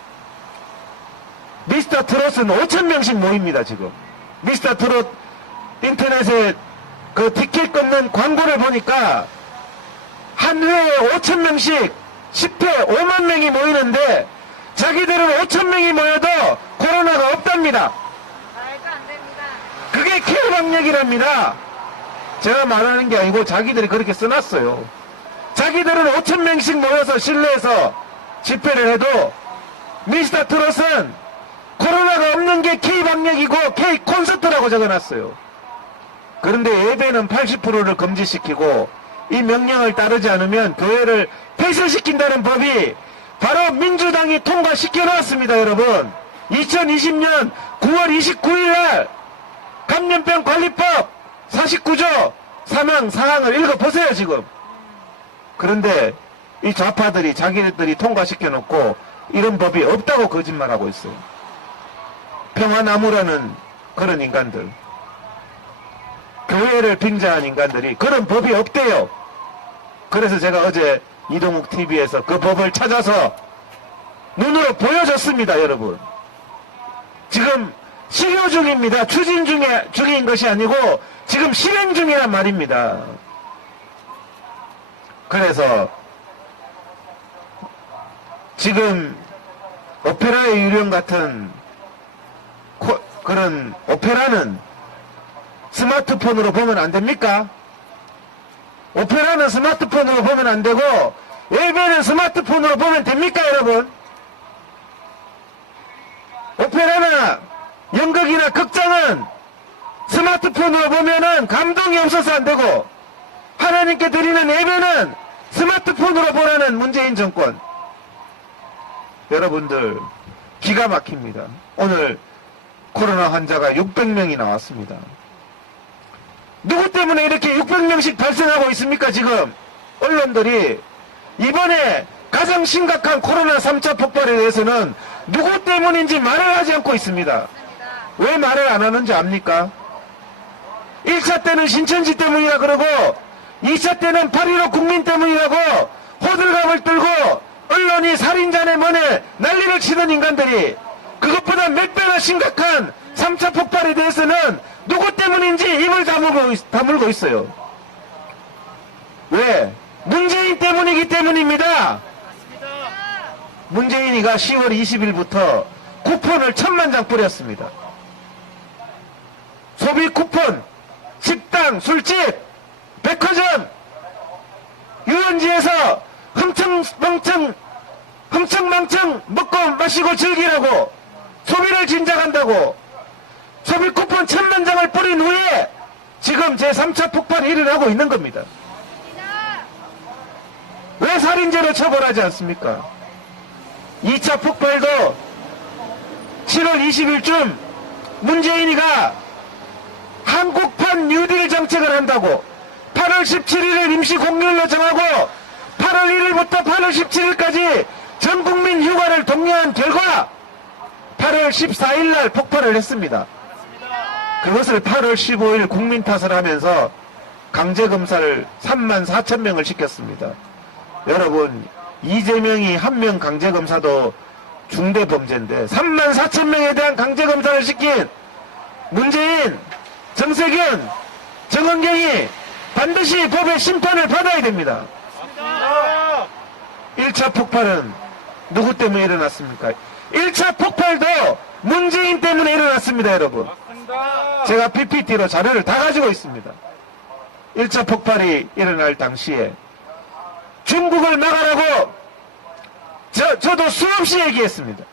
미스터 트롯은 5,000명씩 모입니다. 지금 미스터 트롯 인터넷에 그 티켓 끊는 광고를 보니까 한 회에 5,000명씩 10회 5만 명이 모이는데 자기들은 5,000명이 모여도 코로나가 없답니다. 말도 안 됩니다. 그게 케어 방역이랍니다. 제가 말하는 게 아니고 자기들이 그렇게 써놨어요. 자기들은 5,000명씩 모여서 실내에서 집회를 해도 미스터 트롯은 코로나가 없는 게 K 방역이고 K 콘서트라고 적어놨어요. 그런데 예배는 80%를 금지시키고 이 명령을 따르지 않으면 교회를 폐쇄시킨다는 법이 바로 민주당이 통과시켜 놨습니다, 여러분. 2020년 9월 29일 날 감염병 관리법 49조 사망 사항을 읽어보세요, 지금. 그런데 이 좌파들이 자기들이 통과시켜 놓고 이런 법이 없다고 거짓말하고 있어요. 평화나무라는 그런 인간들, 교회를 빙자한 인간들이 그런 법이 없대요. 그래서 제가 어제 이동욱 TV에서 그 법을 찾아서 눈으로 보여줬습니다, 여러분. 지금 실효 중입니다. 추진 중인 것이 아니고 지금 실행 중이란 말입니다. 그래서 지금 오페라의 유령 같은 그런 오페라는 스마트폰으로 보면 안 됩니까? 오페라는 스마트폰으로 보면 안 되고 예배는 스마트폰으로 보면 됩니까, 여러분? 오페라나 연극이나 극장은 스마트폰으로 보면은 감동이 없어서 안 되고, 하나님께 드리는 예배는 스마트폰으로 보라는 문재인 정권. 여러분들, 기가 막힙니다. 오늘 코로나 환자가 600명이 나왔습니다. 누구 때문에 이렇게 600명씩 발생하고 있습니까, 지금? 언론들이 이번에 가장 심각한 코로나 3차 폭발에 대해서는 누구 때문인지 말을 하지 않고 있습니다. 왜 말을 안 하는지 압니까? 1차 때는 신천지 때문이라 그러고 2차 때는 8.15 국민 때문이라고 호들갑을 떨고 언론이 살인자네 뭐네 난리를 치던 인간들이 그것보다 몇 배나 심각한 3차 폭발에 대해서는 누구 때문인지 입을 다물고 있어요. 왜? 문재인 때문이기 때문입니다. 문재인이가 10월 20일부터 쿠폰을 1000만 장 뿌렸습니다. 소비 쿠폰, 식당, 술집, 백화점, 유원지에서 흥청망청 먹고 마시고 즐기라고 소비를 진작한다고 소비 쿠폰 1000만 장을 뿌린 후에 지금 제3차 폭발이 일어나고 있는 겁니다. 왜 살인죄로 처벌하지 않습니까? 2차 폭발도 7월 20일쯤 문재인이가 한국판 뉴딜 정책을 한다고 8월 17일을 임시 공휴일로 정하고 8월 1일부터 8월 17일까지 전 국민 휴가를 독려한 결과 8월 14일 날 폭발을 했습니다. 그것을 8월 15일 국민 탓을 하면서 강제검사를 34,000명을 시켰습니다. 여러분, 이재명이 한 명 강제검사도 중대범죄인데 34,000명에 대한 강제검사를 시킨 문재인, 정세균, 정은경이 반드시 법의 심판을 받아야 됩니다. 1차 폭발은 누구 때문에 일어났습니까? 1차 폭발도 문재인 때문에 일어났습니다, 여러분. 제가 PPT로 자료를 다 가지고 있습니다. 1차 폭발이 일어날 당시에 중국을 막으라고 저도 수없이 얘기했습니다.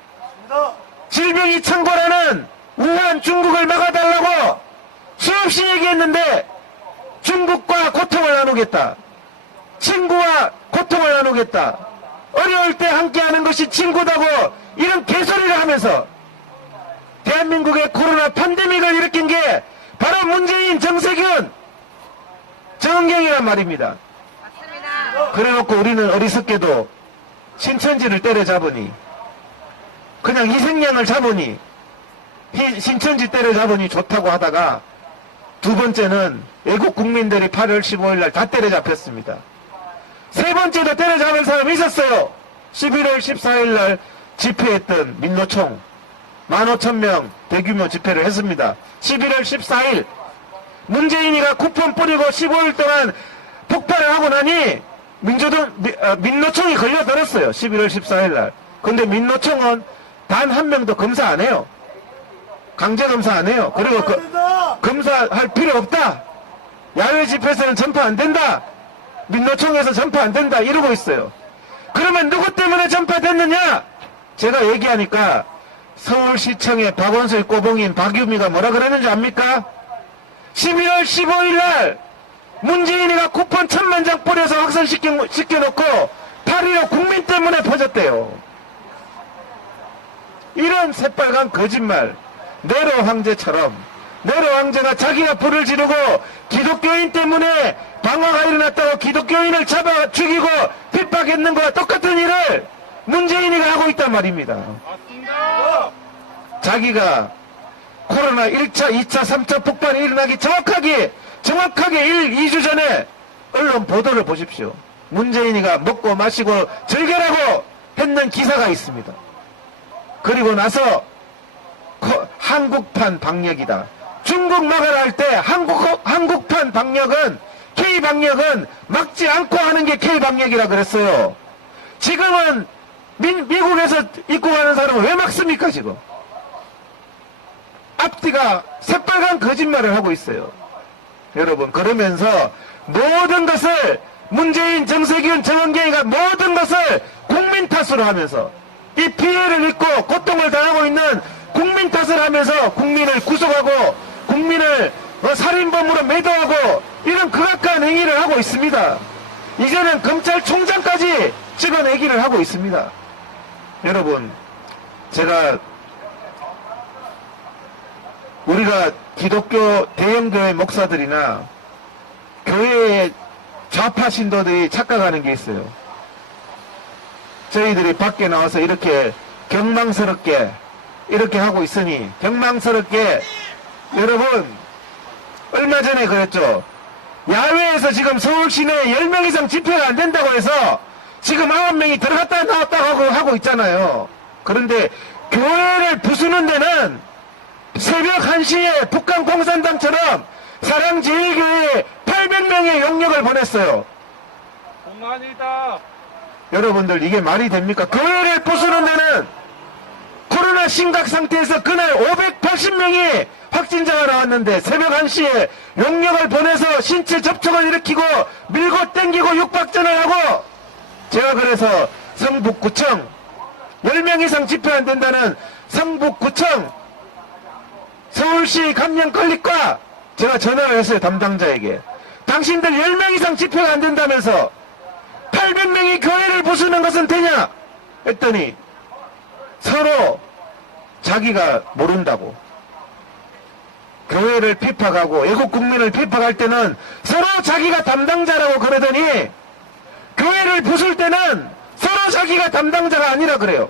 질병이 창궐하는 우한 중국을 막아달라고 수없이 얘기했는데 중국과 고통을 나누겠다. 친구와 고통을 나누겠다. 어려울 때 함께하는 것이 친구다고 이런 개소리를 하면서 대한민국의 코로나 팬데믹을 일으킨 게 바로 문재인, 정세균, 정은경이란 말입니다. 그래놓고 우리는 어리석게도 신천지를 때려잡으니 그냥 희생양을 잡으니 신천지 때려잡으니 좋다고 하다가 두 번째는 애국 국민들이 8월 15일 날 다 때려잡혔습니다. 세 번째도 때려잡은 사람이 있었어요. 11월 14일 날 집회했던 민노총 15,000명 대규모 집회를 했습니다. 11월 14일 문재인이가 쿠폰 뿌리고 15일 동안 폭발을 하고 나니 민노총이 걸려들었어요. 11월 14일 날. 근데 민노총은 단 한 명도 검사 안 해요. 강제 검사 안 해요. 그리고 검사할 필요 없다. 야외 집회에서는 전파 안 된다. 민노총에서 전파 안 된다. 이러고 있어요. 그러면 누구 때문에 전파됐느냐? 제가 얘기하니까 서울시청의 박원순 꼬봉인 박유미가 뭐라 그랬는지 압니까? 11월 15일 날 문재인이가 쿠폰 1000만 장 뿌려서 확산시켜놓고 8.15 국민 때문에 퍼졌대요. 이런 새빨간 거짓말. 네로 황제처럼 네로 황제가 자기가 불을 지르고 기독교인 때문에 방화가 일어났다고 기독교인을 잡아 죽이고 핍박했는 거와 똑같은 일을 문재인이가 하고 있단 말입니다. 자기가 코로나 1차, 2차, 3차 폭발이 일어나기 정확하게 2주 전에 언론 보도를 보십시오. 문재인이가 먹고 마시고 즐겨라고 했는 기사가 있습니다. 그리고 나서 한국판 방역이다. 중국 막으라 할 때 한국판 방역은 K방역은 막지 않고 하는 게 K방역이라 그랬어요. 지금은 미국에서 입고 가는 사람은 왜 막습니까 지금? 앞뒤가 새빨간 거짓말을 하고 있어요. 여러분, 그러면서 모든 것을 문재인, 정세균, 정은경이가 모든 것을 국민 탓으로 하면서 이 피해를 입고 고통을 당하고 있는 국민 탓을 하면서 국민을 구속하고 국민을 살인범으로 매도하고 이런 극악한 행위를 하고 있습니다. 이제는 검찰총장까지 찍어내기를 하고 있습니다. 여러분, 제가 우리가 기독교 대형교회 목사들이나 교회의 좌파 신도들이 착각하는 게 있어요. 저희들이 밖에 나와서 이렇게 경망스럽게 이렇게 하고 있으니 경망스럽게 여러분 얼마 전에 그랬죠. 야외에서 지금 서울 시내에 10명 이상 집회가 안 된다고 해서 지금 9명이 들어갔다 나왔다 하고 있잖아요. 그런데 교회를 부수는 데는 새벽 1시에 북한 공산당처럼 사랑제일교회에 800명의 용력을 보냈어요. 공안이다. 여러분들 이게 말이 됩니까? 교회를 부수는 데는 코로나 심각 상태에서 그날 580명이 확진자가 나왔는데 새벽 1시에 용역을 보내서 신체 접촉을 일으키고 밀고 땡기고 육박전을 하고 제가 그래서 성북구청 10명 이상 집회 안 된다는 성북구청 서울시 감염관리과 제가 전화를 했어요. 담당자에게. 당신들 10명 이상 집회가 안 된다면서 800명이 교회를 부수는 것은 되냐? 했더니 서로 자기가 모른다고. 교회를 핍박하고 애국 국민을 핍박할 때는 서로 자기가 담당자라고 그러더니 교회를 부술 때는 서로 자기가 담당자가 아니라 그래요.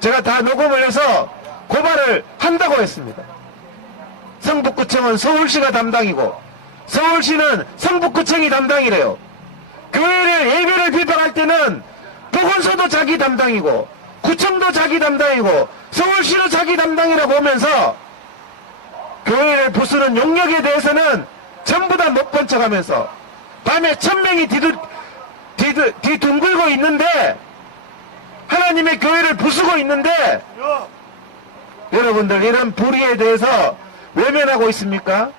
제가 다 녹음을 해서 고발을 한다고 했습니다. 성북구청은 서울시가 담당이고 서울시는 성북구청이 담당이래요. 교회를 예배를 핍박할 때는 보건소도 자기 담당이고 구청도 자기 담당이고 서울시도 자기 담당이라고 하면서 교회를 부수는 용역에 대해서는 전부 다 못 본 척하면서 밤에 1000명이 뒤둥글고 있는데 하나님의 교회를 부수고 있는데 여러분들 이런 불의에 대해서 외면하고 있습니까?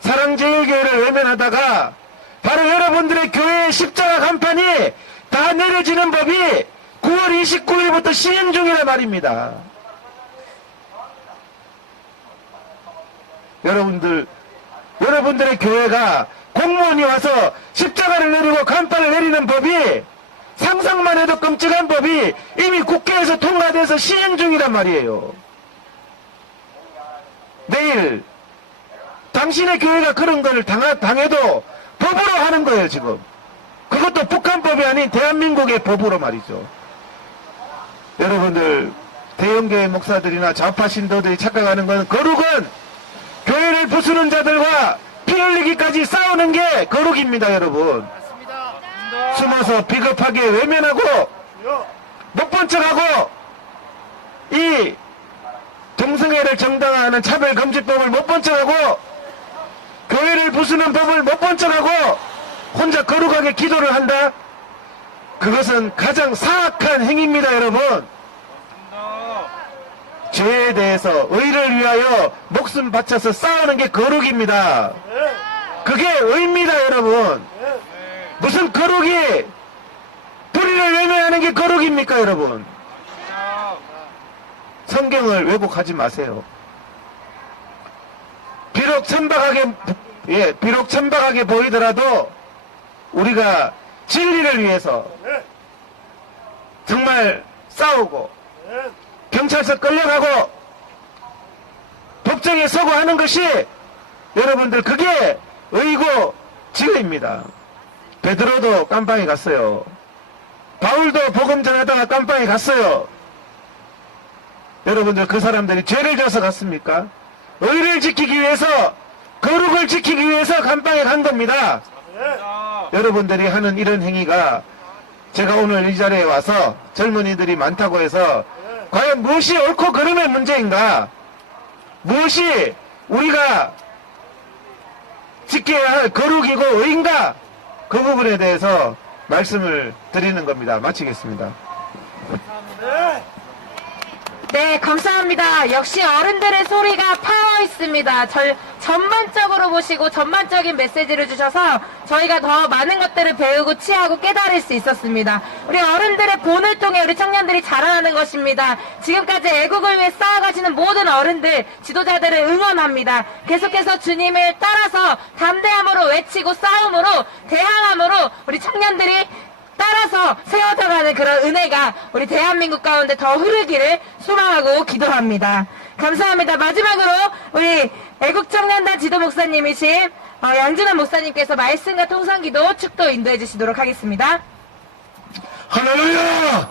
사랑제일교회를 외면하다가 바로 여러분들의 교회의 십자가 간판이 다 내려지는 법이 9월 29일부터 시행 중이라 말입니다. 여러분들의 교회가 공무원이 와서 십자가를 내리고 간판을 내리는 법이 상상만 해도 끔찍한 법이 이미 국회에서 통과돼서 시행 중이란 말이에요. 내일 당신의 교회가 그런 걸 당해도 법으로 하는 거예요 지금. 그것도 북한법이 아닌 대한민국의 법으로 말이죠. 여러분들 대형교회 목사들이나 좌파 신도들이 착각하는 건 거룩은 교회를 부수는 자들과 피 흘리기까지 싸우는 게 거룩입니다 여러분. 숨어서 비겁하게 외면하고 못 본 척하고 이 동성애를 정당화하는 차별금지법을 못 본 척하고 교회를 부수는 법을 못 본 척하고 혼자 거룩하게 기도를 한다? 그것은 가장 사악한 행위입니다 여러분. 죄에 대해서 의를 위하여 목숨 바쳐서 싸우는 게 거룩입니다. 그게 의입니다 여러분. 무슨 거룩이 불의를 외면하는 게 거룩입니까 여러분. 성경을 왜곡하지 마세요. 비록 천박하게 보이더라도 우리가 진리를 위해서 정말 싸우고 경찰서 끌려가고 법정에 서고 하는 것이 여러분들 그게 의고 진리입니다. 베드로도 깜빵에 갔어요. 바울도 복음 전하다가 깜빵에 갔어요. 여러분들 그 사람들이 죄를 져서 갔습니까? 의를 지키기 위해서 거룩을 지키기 위해서 감방에 간 겁니다. 여러분들이 하는 이런 행위가 제가 오늘 이 자리에 와서 젊은이들이 많다고 해서 과연 무엇이 옳고 그름의 문제인가? 무엇이 우리가 지켜야 할 거룩이고 의인가? 그 부분에 대해서 말씀을 드리는 겁니다. 마치겠습니다. 네, 감사합니다. 역시 어른들의 소리가 파워 있습니다. 전반적으로 보시고 전반적인 메시지를 주셔서 저희가 더 많은 것들을 배우고 취하고 깨달을 수 있었습니다. 우리 어른들의 본을 통해 우리 청년들이 자라나는 것입니다. 지금까지 애국을 위해 싸워가시는 모든 어른들, 지도자들을 응원합니다. 계속해서 주님을 따라서 담대함으로 외치고 싸움으로 대항함으로 우리 청년들이 따라서 세워져가는 그런 은혜가 우리 대한민국 가운데 더 흐르기를 소망하고 기도합니다. 감사합니다. 마지막으로 우리 애국청년단 지도 목사님이신 양준환 목사님께서 말씀과 통성기도 축도 인도해 주시도록 하겠습니다. 할렐루야!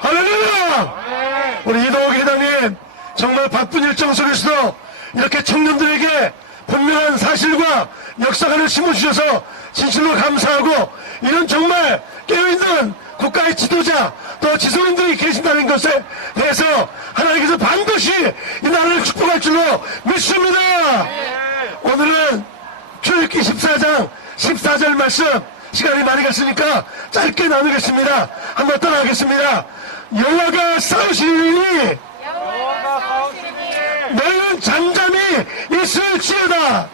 할렐루야! 우리 이동욱 회장님 정말 바쁜 일정 속에서도 이렇게 청년들에게 분명한 사실과 역사관을 심어주셔서 진실로 감사하고 이런 정말 깨어있는 국가의 지도자 또 지성인들이 계신다는 것에 대해서 하나님께서 반드시 이 나라를 축복할 줄로 믿습니다. 오늘은 출애굽기 14장 14절 말씀 시간이 많이 갔으니까 짧게 나누겠습니다. 한번 따라하겠습니다. 여호와가 싸우시니 너희는 잠잠히 있을지어다.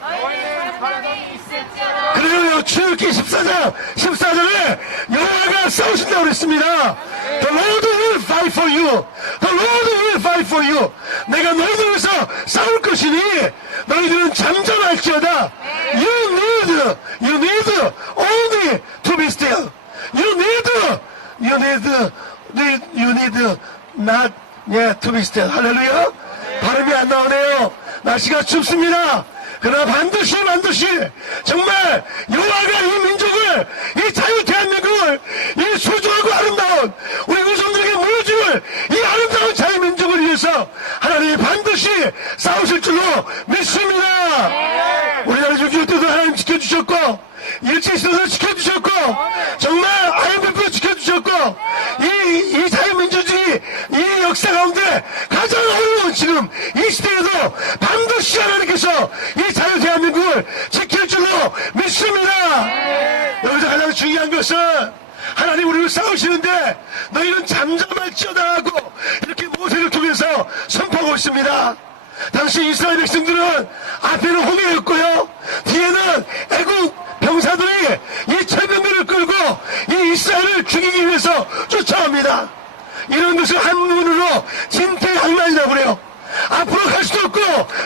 그래요. 출애굽기 14장에 여호와가 싸우신다고 그랬습니다. The Lord will fight for you. The Lord will fight for you. 내가 너희들 위해서 싸울 것이니 너희들은 잠잠할지어다. You need only to be still. You need not to be still. 할렐루야. 발음이 안 나오네요. 날씨가 춥습니다. 그러나 반드시 정말 여호와가 이 민족을, 이 자유 대한민국을, 이 소중하고 아름다운 우리 후손들에게 물려줄 이 아름다운 자유민족을 위해서 하나님이 반드시 싸우실 줄로 믿습니다. 우리나라 6.25 때도 하나님 지켜주셨고, 일제시대도 지켜주셨고, 정말 IMF도 지켜주셨고, 이 자유민주주의 이 역사 가운데 가장 어려운 지금 이 시대에도 반드시 하나님께서 이 자유 대한민국을 지킬 줄로 믿습니다. 여기서 가장 중요한 것은 하나님 우리를 싸우시는데 너희는 잠잠할지어다 하고 이렇게 모세를 통해서 선포하고 있습니다. 당시 이스라엘 백성들은 앞에는 홍해였고요, 뒤에는 애국 병사들이 이 철병들을 끌고 이 이스라엘을 죽이기 위해서 쫓아옵니다. 이런 것을 한문으로 진퇴양난이라고 그래요. 앞으로 갈 수도 없고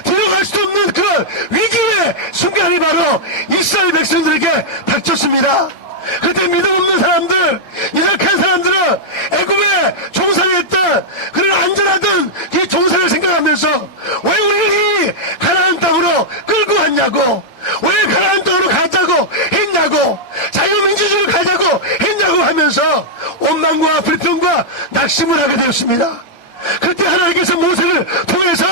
뒤로 갈 수도 없는 그런 위기의 순간이 바로 이스라엘 백성들에게 닥쳤습니다. 그때 믿음 없는 사람들, 이삭한 사람들은 애굽에 종살이했던 그런 안전하던 이 종살이를 생각하면서 왜 우리를 이 가나안 땅으로 끌고 왔냐고, 왜 가나안 땅으로 가자고 했냐고, 자유민주주의를 가자고 했냐고 하면서 원망과 불평과 낙심을 하게 되었습니다. 그때 하나님께서 모세를 통해서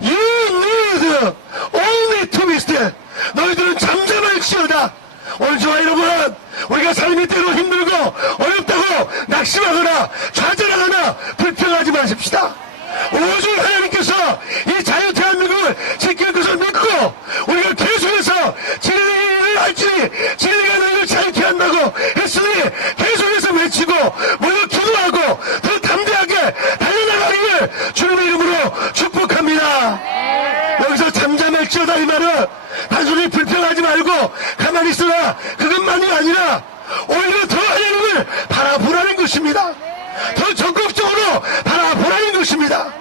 You need only to be still. 너희들은 잠잠할지어다. 오늘 저와 여러분, 우리가 삶이 때로 힘들고 어렵다고 낙심하거나 좌절하거나 불평하지 마십시다. 오직 하나님께서 이 자유 대한민국을 지킬 것을 믿고 우리가 계속해서 진리를 알지니 진리가 너희를 자유케 한다고 했으니 계속해서 외치고 모두 기도하고 더 담대하게 달려나가기를 주님의 이름으로 축복합니다. 여기서 잠잠할지어다 이 말은 단순히 불평하지 말고 가만히 있으라 그것만이 아니라 오히려 더 하나님을 바라보라는 것입니다. 더 적극적으로 바라보라는 것입니다.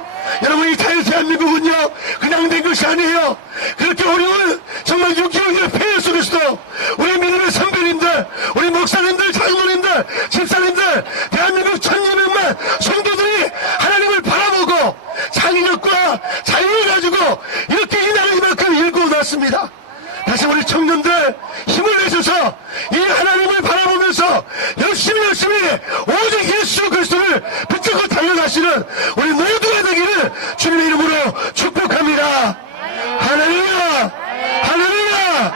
여러분, 이 자유 대한민국은요 그냥 된 것이 아니에요. 그렇게 어려운 정말 6.25의 폐해 속에서도 우리 믿음의 선배님들, 우리 목사님들, 장로님들, 집사님들, 대한민국 1200만 성도들이 하나님을 바라보고 창의력과 자유를 가지고 이렇게 이 나라를 이만큼 일궈놨습니다. 다시 우리 청년들 힘을 내셔서 이 하나님을 바라보면서 열심히 오직 예수 그리스도를 붙잡고 달려가시는 우리 모두가 되기를 주님의 이름으로 축복합니다. 할렐루야, 할렐루야.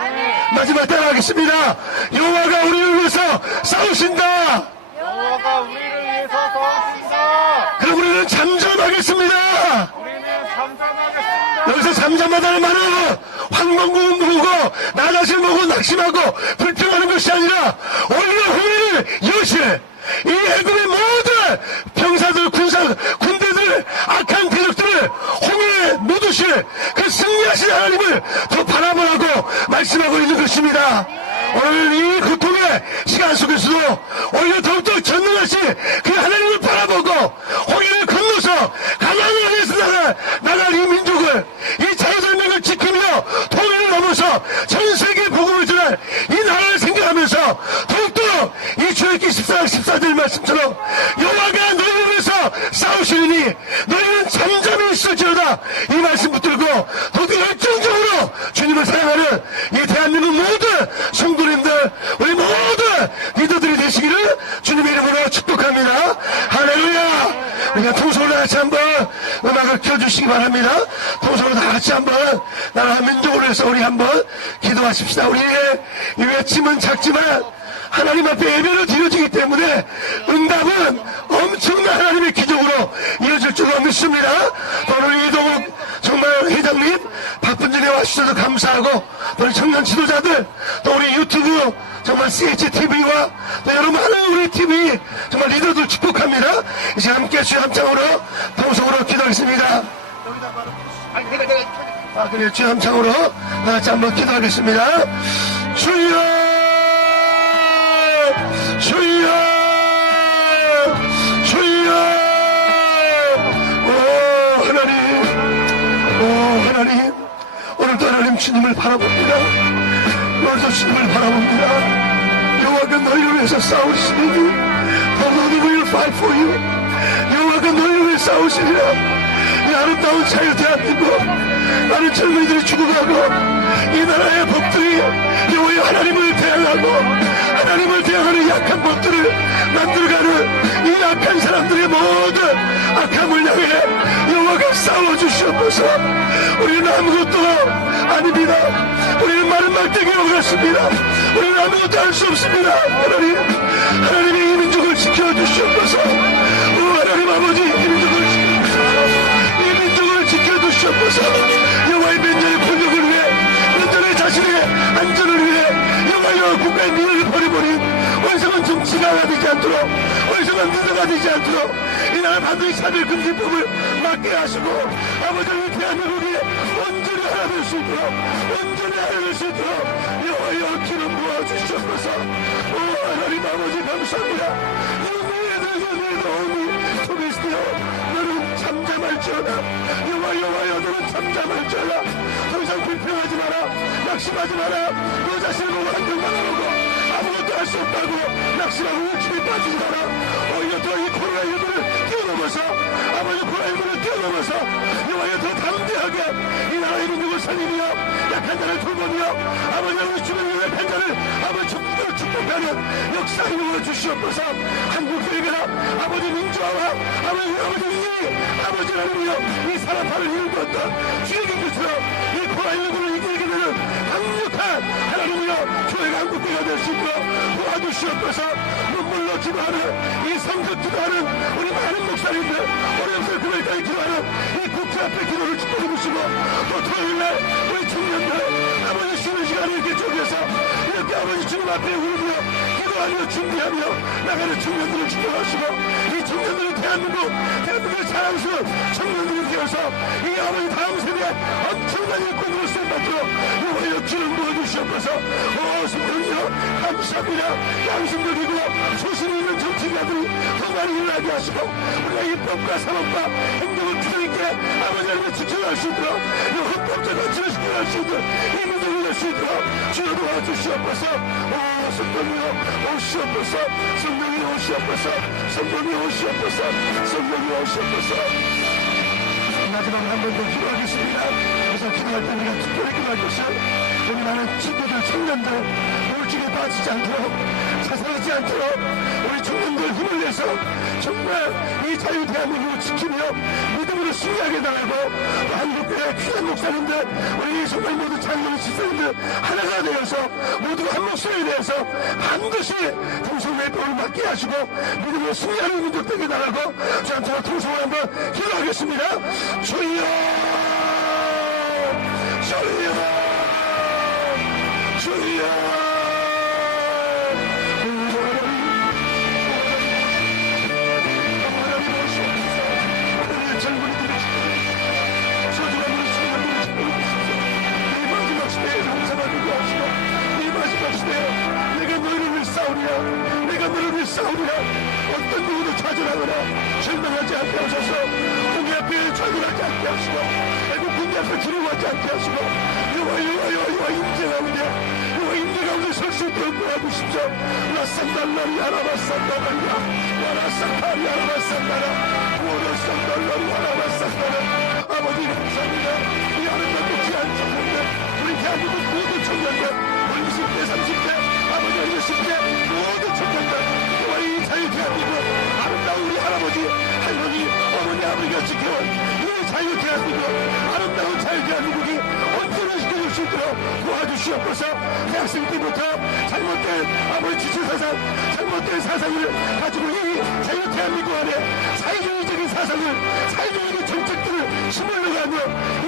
마지막 따라하겠습니다. 여호와가 우리를 위해서 싸우신다. 여호와가 우리를 위해서 싸우신다. 그럼 우리는 잠잠하겠습니다. 우리는 잠잠하겠습니다. 여기서 잠잠하다는 말은 황망국을 보고 나 자신을 보고 낙심하고 불평하는 것이 아니라 오히려 홍해를 여실 이 애굽의 모든 병사들, 군대들, 악한 대적들을 홍해에 묻으실 그 승리하신 하나님을 더 바라보라고 말씀하고 있는 것입니다. 오늘 이 고통의 시간 속에서도 오히려 더욱더 전능하신 그 하나님을 바라보고 홍해를 건너서 가나안을 향해서 나갈 이 민족을, 이 자유선명을 지키며 통일을 넘어서 전 세계에 복음을 전할 이 나라를 생각하면서 더욱더 이 출애굽기 14장 14절 말씀처럼 여호와가 너희를 위해서 싸우시리니 너희는 잠잠히 있을지어다 이 말씀 붙들고 더욱더 열정적으로 주님을 사랑하는 이 대한민국 모든 성도님들, 우리 모든 리더들이 되시기를 주님의 이름으로 축복합니다. 할렐루야. 우리가 통성으로 다 같이 한번 음악을 켜주시기 바랍니다. 통성으로 다 같이 한번 나라 민족을 위해서 우리 한번 기도하십시다. 우리의 이 외침은 작지만 하나님 앞에 예배를 드려지기 때문에 응답은 엄청난 하나님의 기적으로 이어질 줄로 믿습니다. 오늘 이동욱 정말 회장님 바쁜 전에 와주셔서 감사하고 또 우리 청년 지도자들 또 우리 유튜브 정말 CHTV와 또 여러 많은 우리 TV 정말 리더들 축복합니다. 이제 함께 주의 함창으로 통성으로 기도하겠습니다. 그래 주의 함창으로 다 같이 한번 기도하겠습니다. 주여 주여 주여 오 하나님 오늘도 하나님 주님을 바라봅니다. 오늘도 주님을 바라봅니다. 여호와가 너희를 위해서 싸우시니 The Lord will fight for you. 여호와가 너희를 위해 싸우시리라. 이 아름다운 자유 대한민국 많은 젊은이들이 죽어가고 이 나라의 법들이 여호와의 하나님을 대항하고 하나님을 대항하는 약한 법들을 만들어가는 이 약한 사람들의 모든 악함을 향해 여호와가 싸워주시옵소서. 우리는 아무것도 아닙니다. 우리는 마른 막대기로 갔습니다. 우리는 아무것도 할 수 없습니다. 하나님의 이 민족을 지켜주시옵소서. 하나님 아버지 이 민족을 지켜주시옵소서. 여호와의 면전의 권력을 위해 면전의 자신의 안전을 위해 여호와여 국가의 미래를 버려버린 원성은 정치가 되지 않도록 원성은 민주가 되지 않도록 이 나라 반드시 차별금지법을 막게 하시고 아버지 대한민국이 온전히 하나 될 수 있도록 온전히 하나 될 수 있도록 여호와여 기름 부어주시옵소서. 오 하나님 아버지 감사합니다. 너희들 어머니 소리스되어 너는 잠잠할지어다. 여호와여 너는 잠잠할지어다. 더 이상 불평하지 마라. 낙심하지 마라. 너 자신을 보고 한정당하고 아무것도 할 수 없다고 낙심하고 우측에 빠지지 마라. 오히려 더 이 코로나19를 뛰어넘어서 아버지 코로나19를 뛰어넘어서 여호와여 더 담대하게 이 나라의 민족을 살리며 약한 자를 돌보며 아버지 우리 주변의 약한자를 아버지 전부를 축복하는 역사 이루어 주시옵소서. 한국교회가 아버지 민주화와 아버지 이 아버지 하나님이여 이 산업화를 이루고 어떤 주의 것처럼 이 코로나19를 이기게 되는 강력한 하나님이여 교회가 한국교회가 될 수 있도록 도와주시옵소서. 눈물로 기도하는 이 성적 기도하는 우리 많은 목사님들 어려움을 그날까지 기도하는 이 국회 앞에 기도를 축복해 주시고 또 토요일날 우리 청년들 아버지 쉬는 시간을 이렇게 쪼개서 이렇게 아버지 주님 앞에 울며 기도하며 준비하며 나가는 청년들을 축복하시고 이 청년들은 대한민국의 자랑스러운 청년들이 되어서 이 아버지 다음 세대에 엄청난 일꾼으로 쓰임받도록 여호와여 기름 부어주시옵소서. 오 성령이여 감사합니다. 양심적이고 소신 있는 정치가들이 더 많이 일어나게 하시고 우리가 입법과 산업과 행정을 부정있게 아버지 하나님을 지켜갈 수 있도록 이 헌법적 가치를 지켜갈 수 있도록 이 민족을 낼 수 있도록 주여 도와주시옵소서. 오 성령이여 오시옵소서. 성령이 오시옵소서. 성령이 오시옵소서. 성령이 오시옵소서. 마지막 한 번 더 기도하겠습니다. 그래서 기도할 때 우리가 특별히 기도할 것은 우리 많은 친구들, 청년들 우울증에 빠지지 않도록 자살하지 않도록 우리 청년들 힘을 내서 정말 이 자유 대한민국을 지키며 믿음으로 승리하게 나가고 한국교회 귀한 목사님들 우리 정말 모두 장로님 집사님들 하나가 되어서 모두가 한 목소리에 대해서 반드시 통성의 법을 맡게 하시고 믿음으로 승리하는 민족 되게 나가고 저한테 통성을 한번 기도하겠습니다. 주여 주여 주여 내가 너를 위해 싸우리라. 어떤 누구도 좌절하거나 절망하지 않게 하소서. 공의 앞에 좌절하지 않게 하시고 애국 군대 앞에 두려워하지 않게 하시고 여호와 인재 가운데 설 수 있도록 도와주십시오. 라산달라리 아라바산다라리야 와라사카리 아라바산다라 오라산달라리 아라바산다라. 아버지 감사합니다. 이 아름답고 귀한 청년들 우리 대한민국 모든 청년들 우리 20대 30대 아버지 20대 모든 청년들 이 자유 대한민국 아름다운 우리 할아버지 할머니 어머니 아버지가 지켜온 이 자유 대한민국 아름다운 자유 대한민국이 언제나 지켜줄 수 있도록 도와주시옵소서. 대학생 때부터 잘못된 아버지 지체사상 잘못된 사상을 가지고 이 자유 대한민국 안에 사회주의적인 사상을 사회주의적인 정책들을 스물러가 하며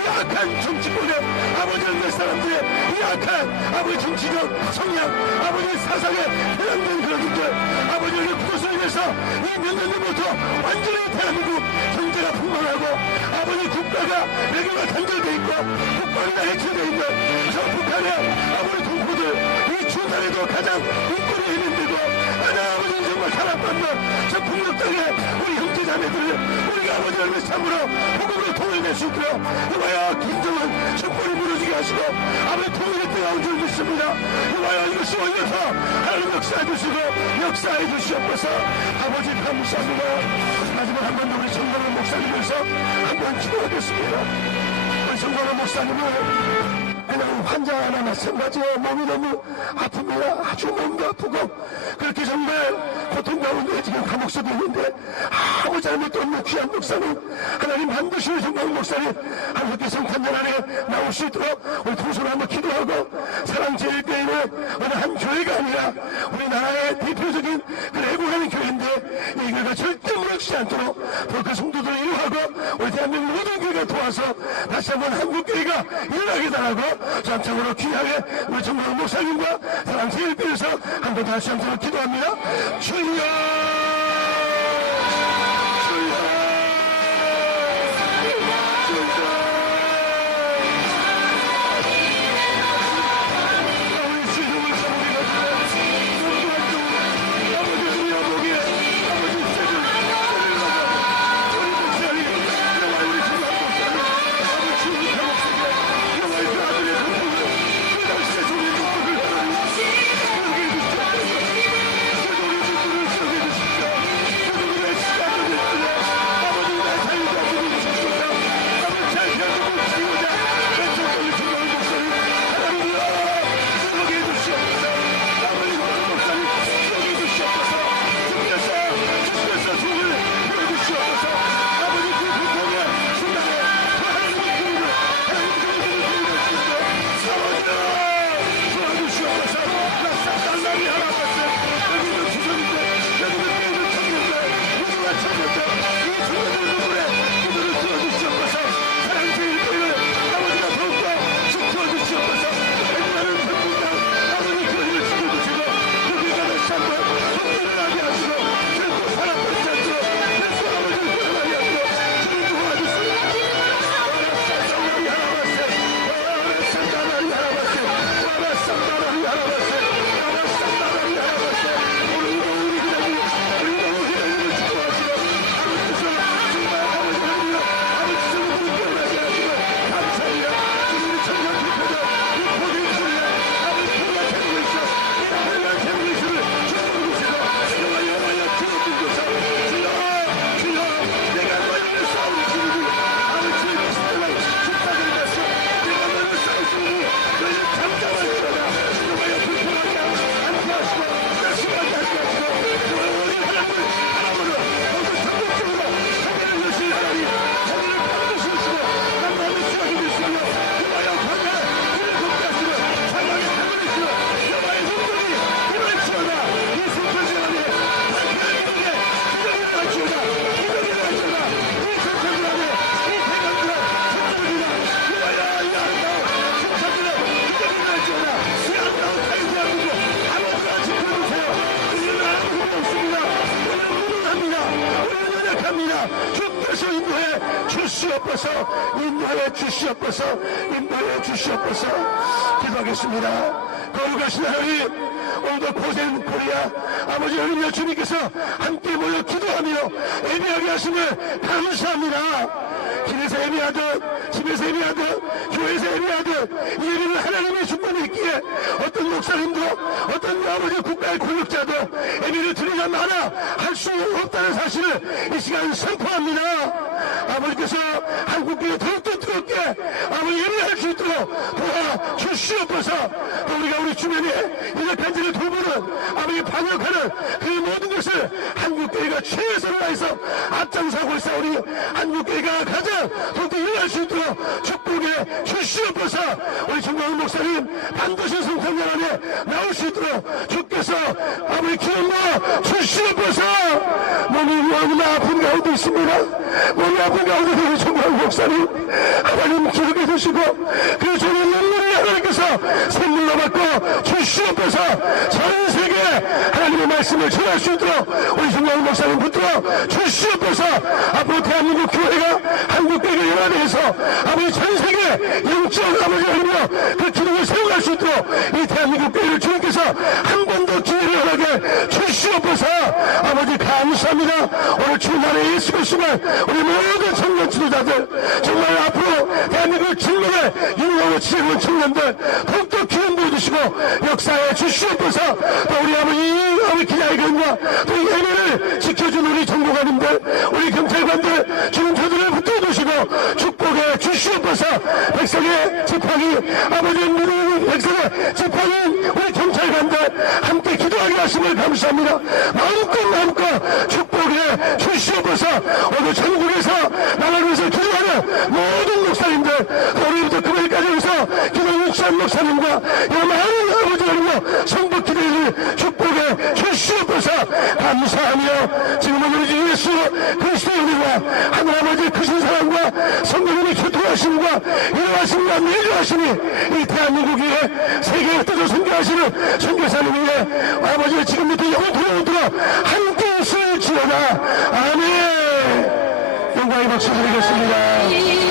약한 정치권에 아버지를 몇 사람들의 약한 아버지 정치적 성향, 아버지의 사상에 해당되는 그런 분들, 아버지를 그것을 위해서 이 몇 년 전부터 완전히 대한민국 경제가 풍만하고 아버지 국가가 외교가 단절되어 있고 국방이가 해체되어 있는 저 북한의 아버지 동포들 이 중간에도 가장 인권이 해면되고 가장 아버지는 정말 사랑받는 저 북녘 땅에 우리 형제자매들을 우리가 아버지를 위해 참으로 복음으로 통일될 수 있도록 이봐야 김정은 정권이 무너지게 하시고 아버지 통일의 때가 온 줄 믿습니다. 이봐야 이것이 올려서 하나님 역사해 주시고 역사해 주시옵소서. 아버지 감사합니다. 마지막 한 번 더 우리 정광훈 목사님 위해서 한번 기도하겠습니다. 우리 정광훈 목사님은 그냥 환자 하나 마찬가지예요. 몸이 너무 아픕니다. 아주 몸도 아프고 그렇게 정말 고통 가운데 지금 감옥서도 있는데 아무 잘못도 없는 귀한 목사님, 하나님 반드시 우리 정광훈 목사님 한국교 성탄절 안에 나올 수 있도록 우리 동서로 한번 기도하고 사랑제일교회는 어느 한 교회가 아니라 우리나라의 대표적인 그 애국하는 교회인데 이 교회가 절대 무너지지 않도록 더 그 성도들을 이루하고 우리 대한민국 모든 교회가 도와서 다시 한번 한국교회가 일어나게 달하고 전적으로 귀하게 우리 정광훈 목사님과 사랑제일교회에서 한번 다시 한번 기도합니다. 주여 주께서 인도해 주시옵소서, 인도해 주시옵소서, 인도해 주시옵소서. 기도하겠습니다. 거룩하신 하나님, 오늘도 고생 코리아 아버지 하나님 주님께서 함께 모여 기도하며 예배하게 하심을 감사합니다. 길에서 예배하든 집에서 예배하든 교회에서 예배하든 예배는 하나님의 충만이 있기에 어떤 목사님도 어떤 아버지 국가의 권력자도 예배를 드리자 마라 할 수 없다는 사실을 이 시간 선포합니다. 아버지께서 한국교회 더욱더 뜨겁게 아버지 예배할 수 있도록 도와주시옵소서. 또 우리가 우리 주변에 이렇게 지를 돌보는 아버지 방역하는 그 모든 것을 한국교회가 최선을 다해서 앞장서고 있어 우리 한국교회가 가장 더욱더 일어날 수 있도록 축복의 안에 주시옵소서. 우리 정광훈 목사님 반드시 성탄절 안에 나올 수 있도록 주께서 아버지 기름부어 주시옵소서. 몸이 너무나 아픈 가운데 있습니다. 몸이 아픈 가운데 있는 정광훈 목사님 하나님 기억해 주시고 그 종의 눈물을 하나님께서 선물로 받고 주시옵소서. 전 세계 하나님의 말씀을 전할 수 있도록 우리 정광훈 목사님 붙들어 주시옵소서. 앞으로 대한민국 교회가 한국교회가 연합해서 아버지 전 세계 영적 아버지 하나님이여 그 기능을 세워갈 수 있도록 이 대한민국 교회를 주님께서 한 번 더 기회를 허락해 주시옵소서. 아버지 감사합니다. 오늘 주날에 예수 그리스도만 우리 모든 청년 지도자들 정말 앞으로 대한민국 진로에 유능하고 지혜로운 청년들 더욱더 기름 부어주시고 역사에 주시옵소서. 또 우리 아버지 기자회견과 또 이 예배를 지켜준 우리 정보관님들 우리 경찰관들 주님 저들을 붙들어주시고 축복해 주시옵소서. 백성의 지팡이 아버지 누르는 백성의 지팡이 우리 경찰관들 함께 기도하게 하심을 감사합니다. 마음껏 축복해 주시옵소서. 오늘 전국에서 나라를 위해서 기도하는 모든 목사님들 또 우리부터 금요일까지 해서 기도 유치한 목사님과 이 많은 아버지 하나님과 성부 기도를 축복해 주시옵소서. 감사하며 지금 오늘 우리 예수 그리스도의 은혜와 하늘 아버지의 크신 사랑과 성령님의 교통하심과 일어나심과 내주하심이 이 대한민국에 세계에 떠서 선교하시는 선교사님의 아버지의 지금부터 영원토록 함께 있을지어다. 아멘. 영광의 박수 드리겠습니다.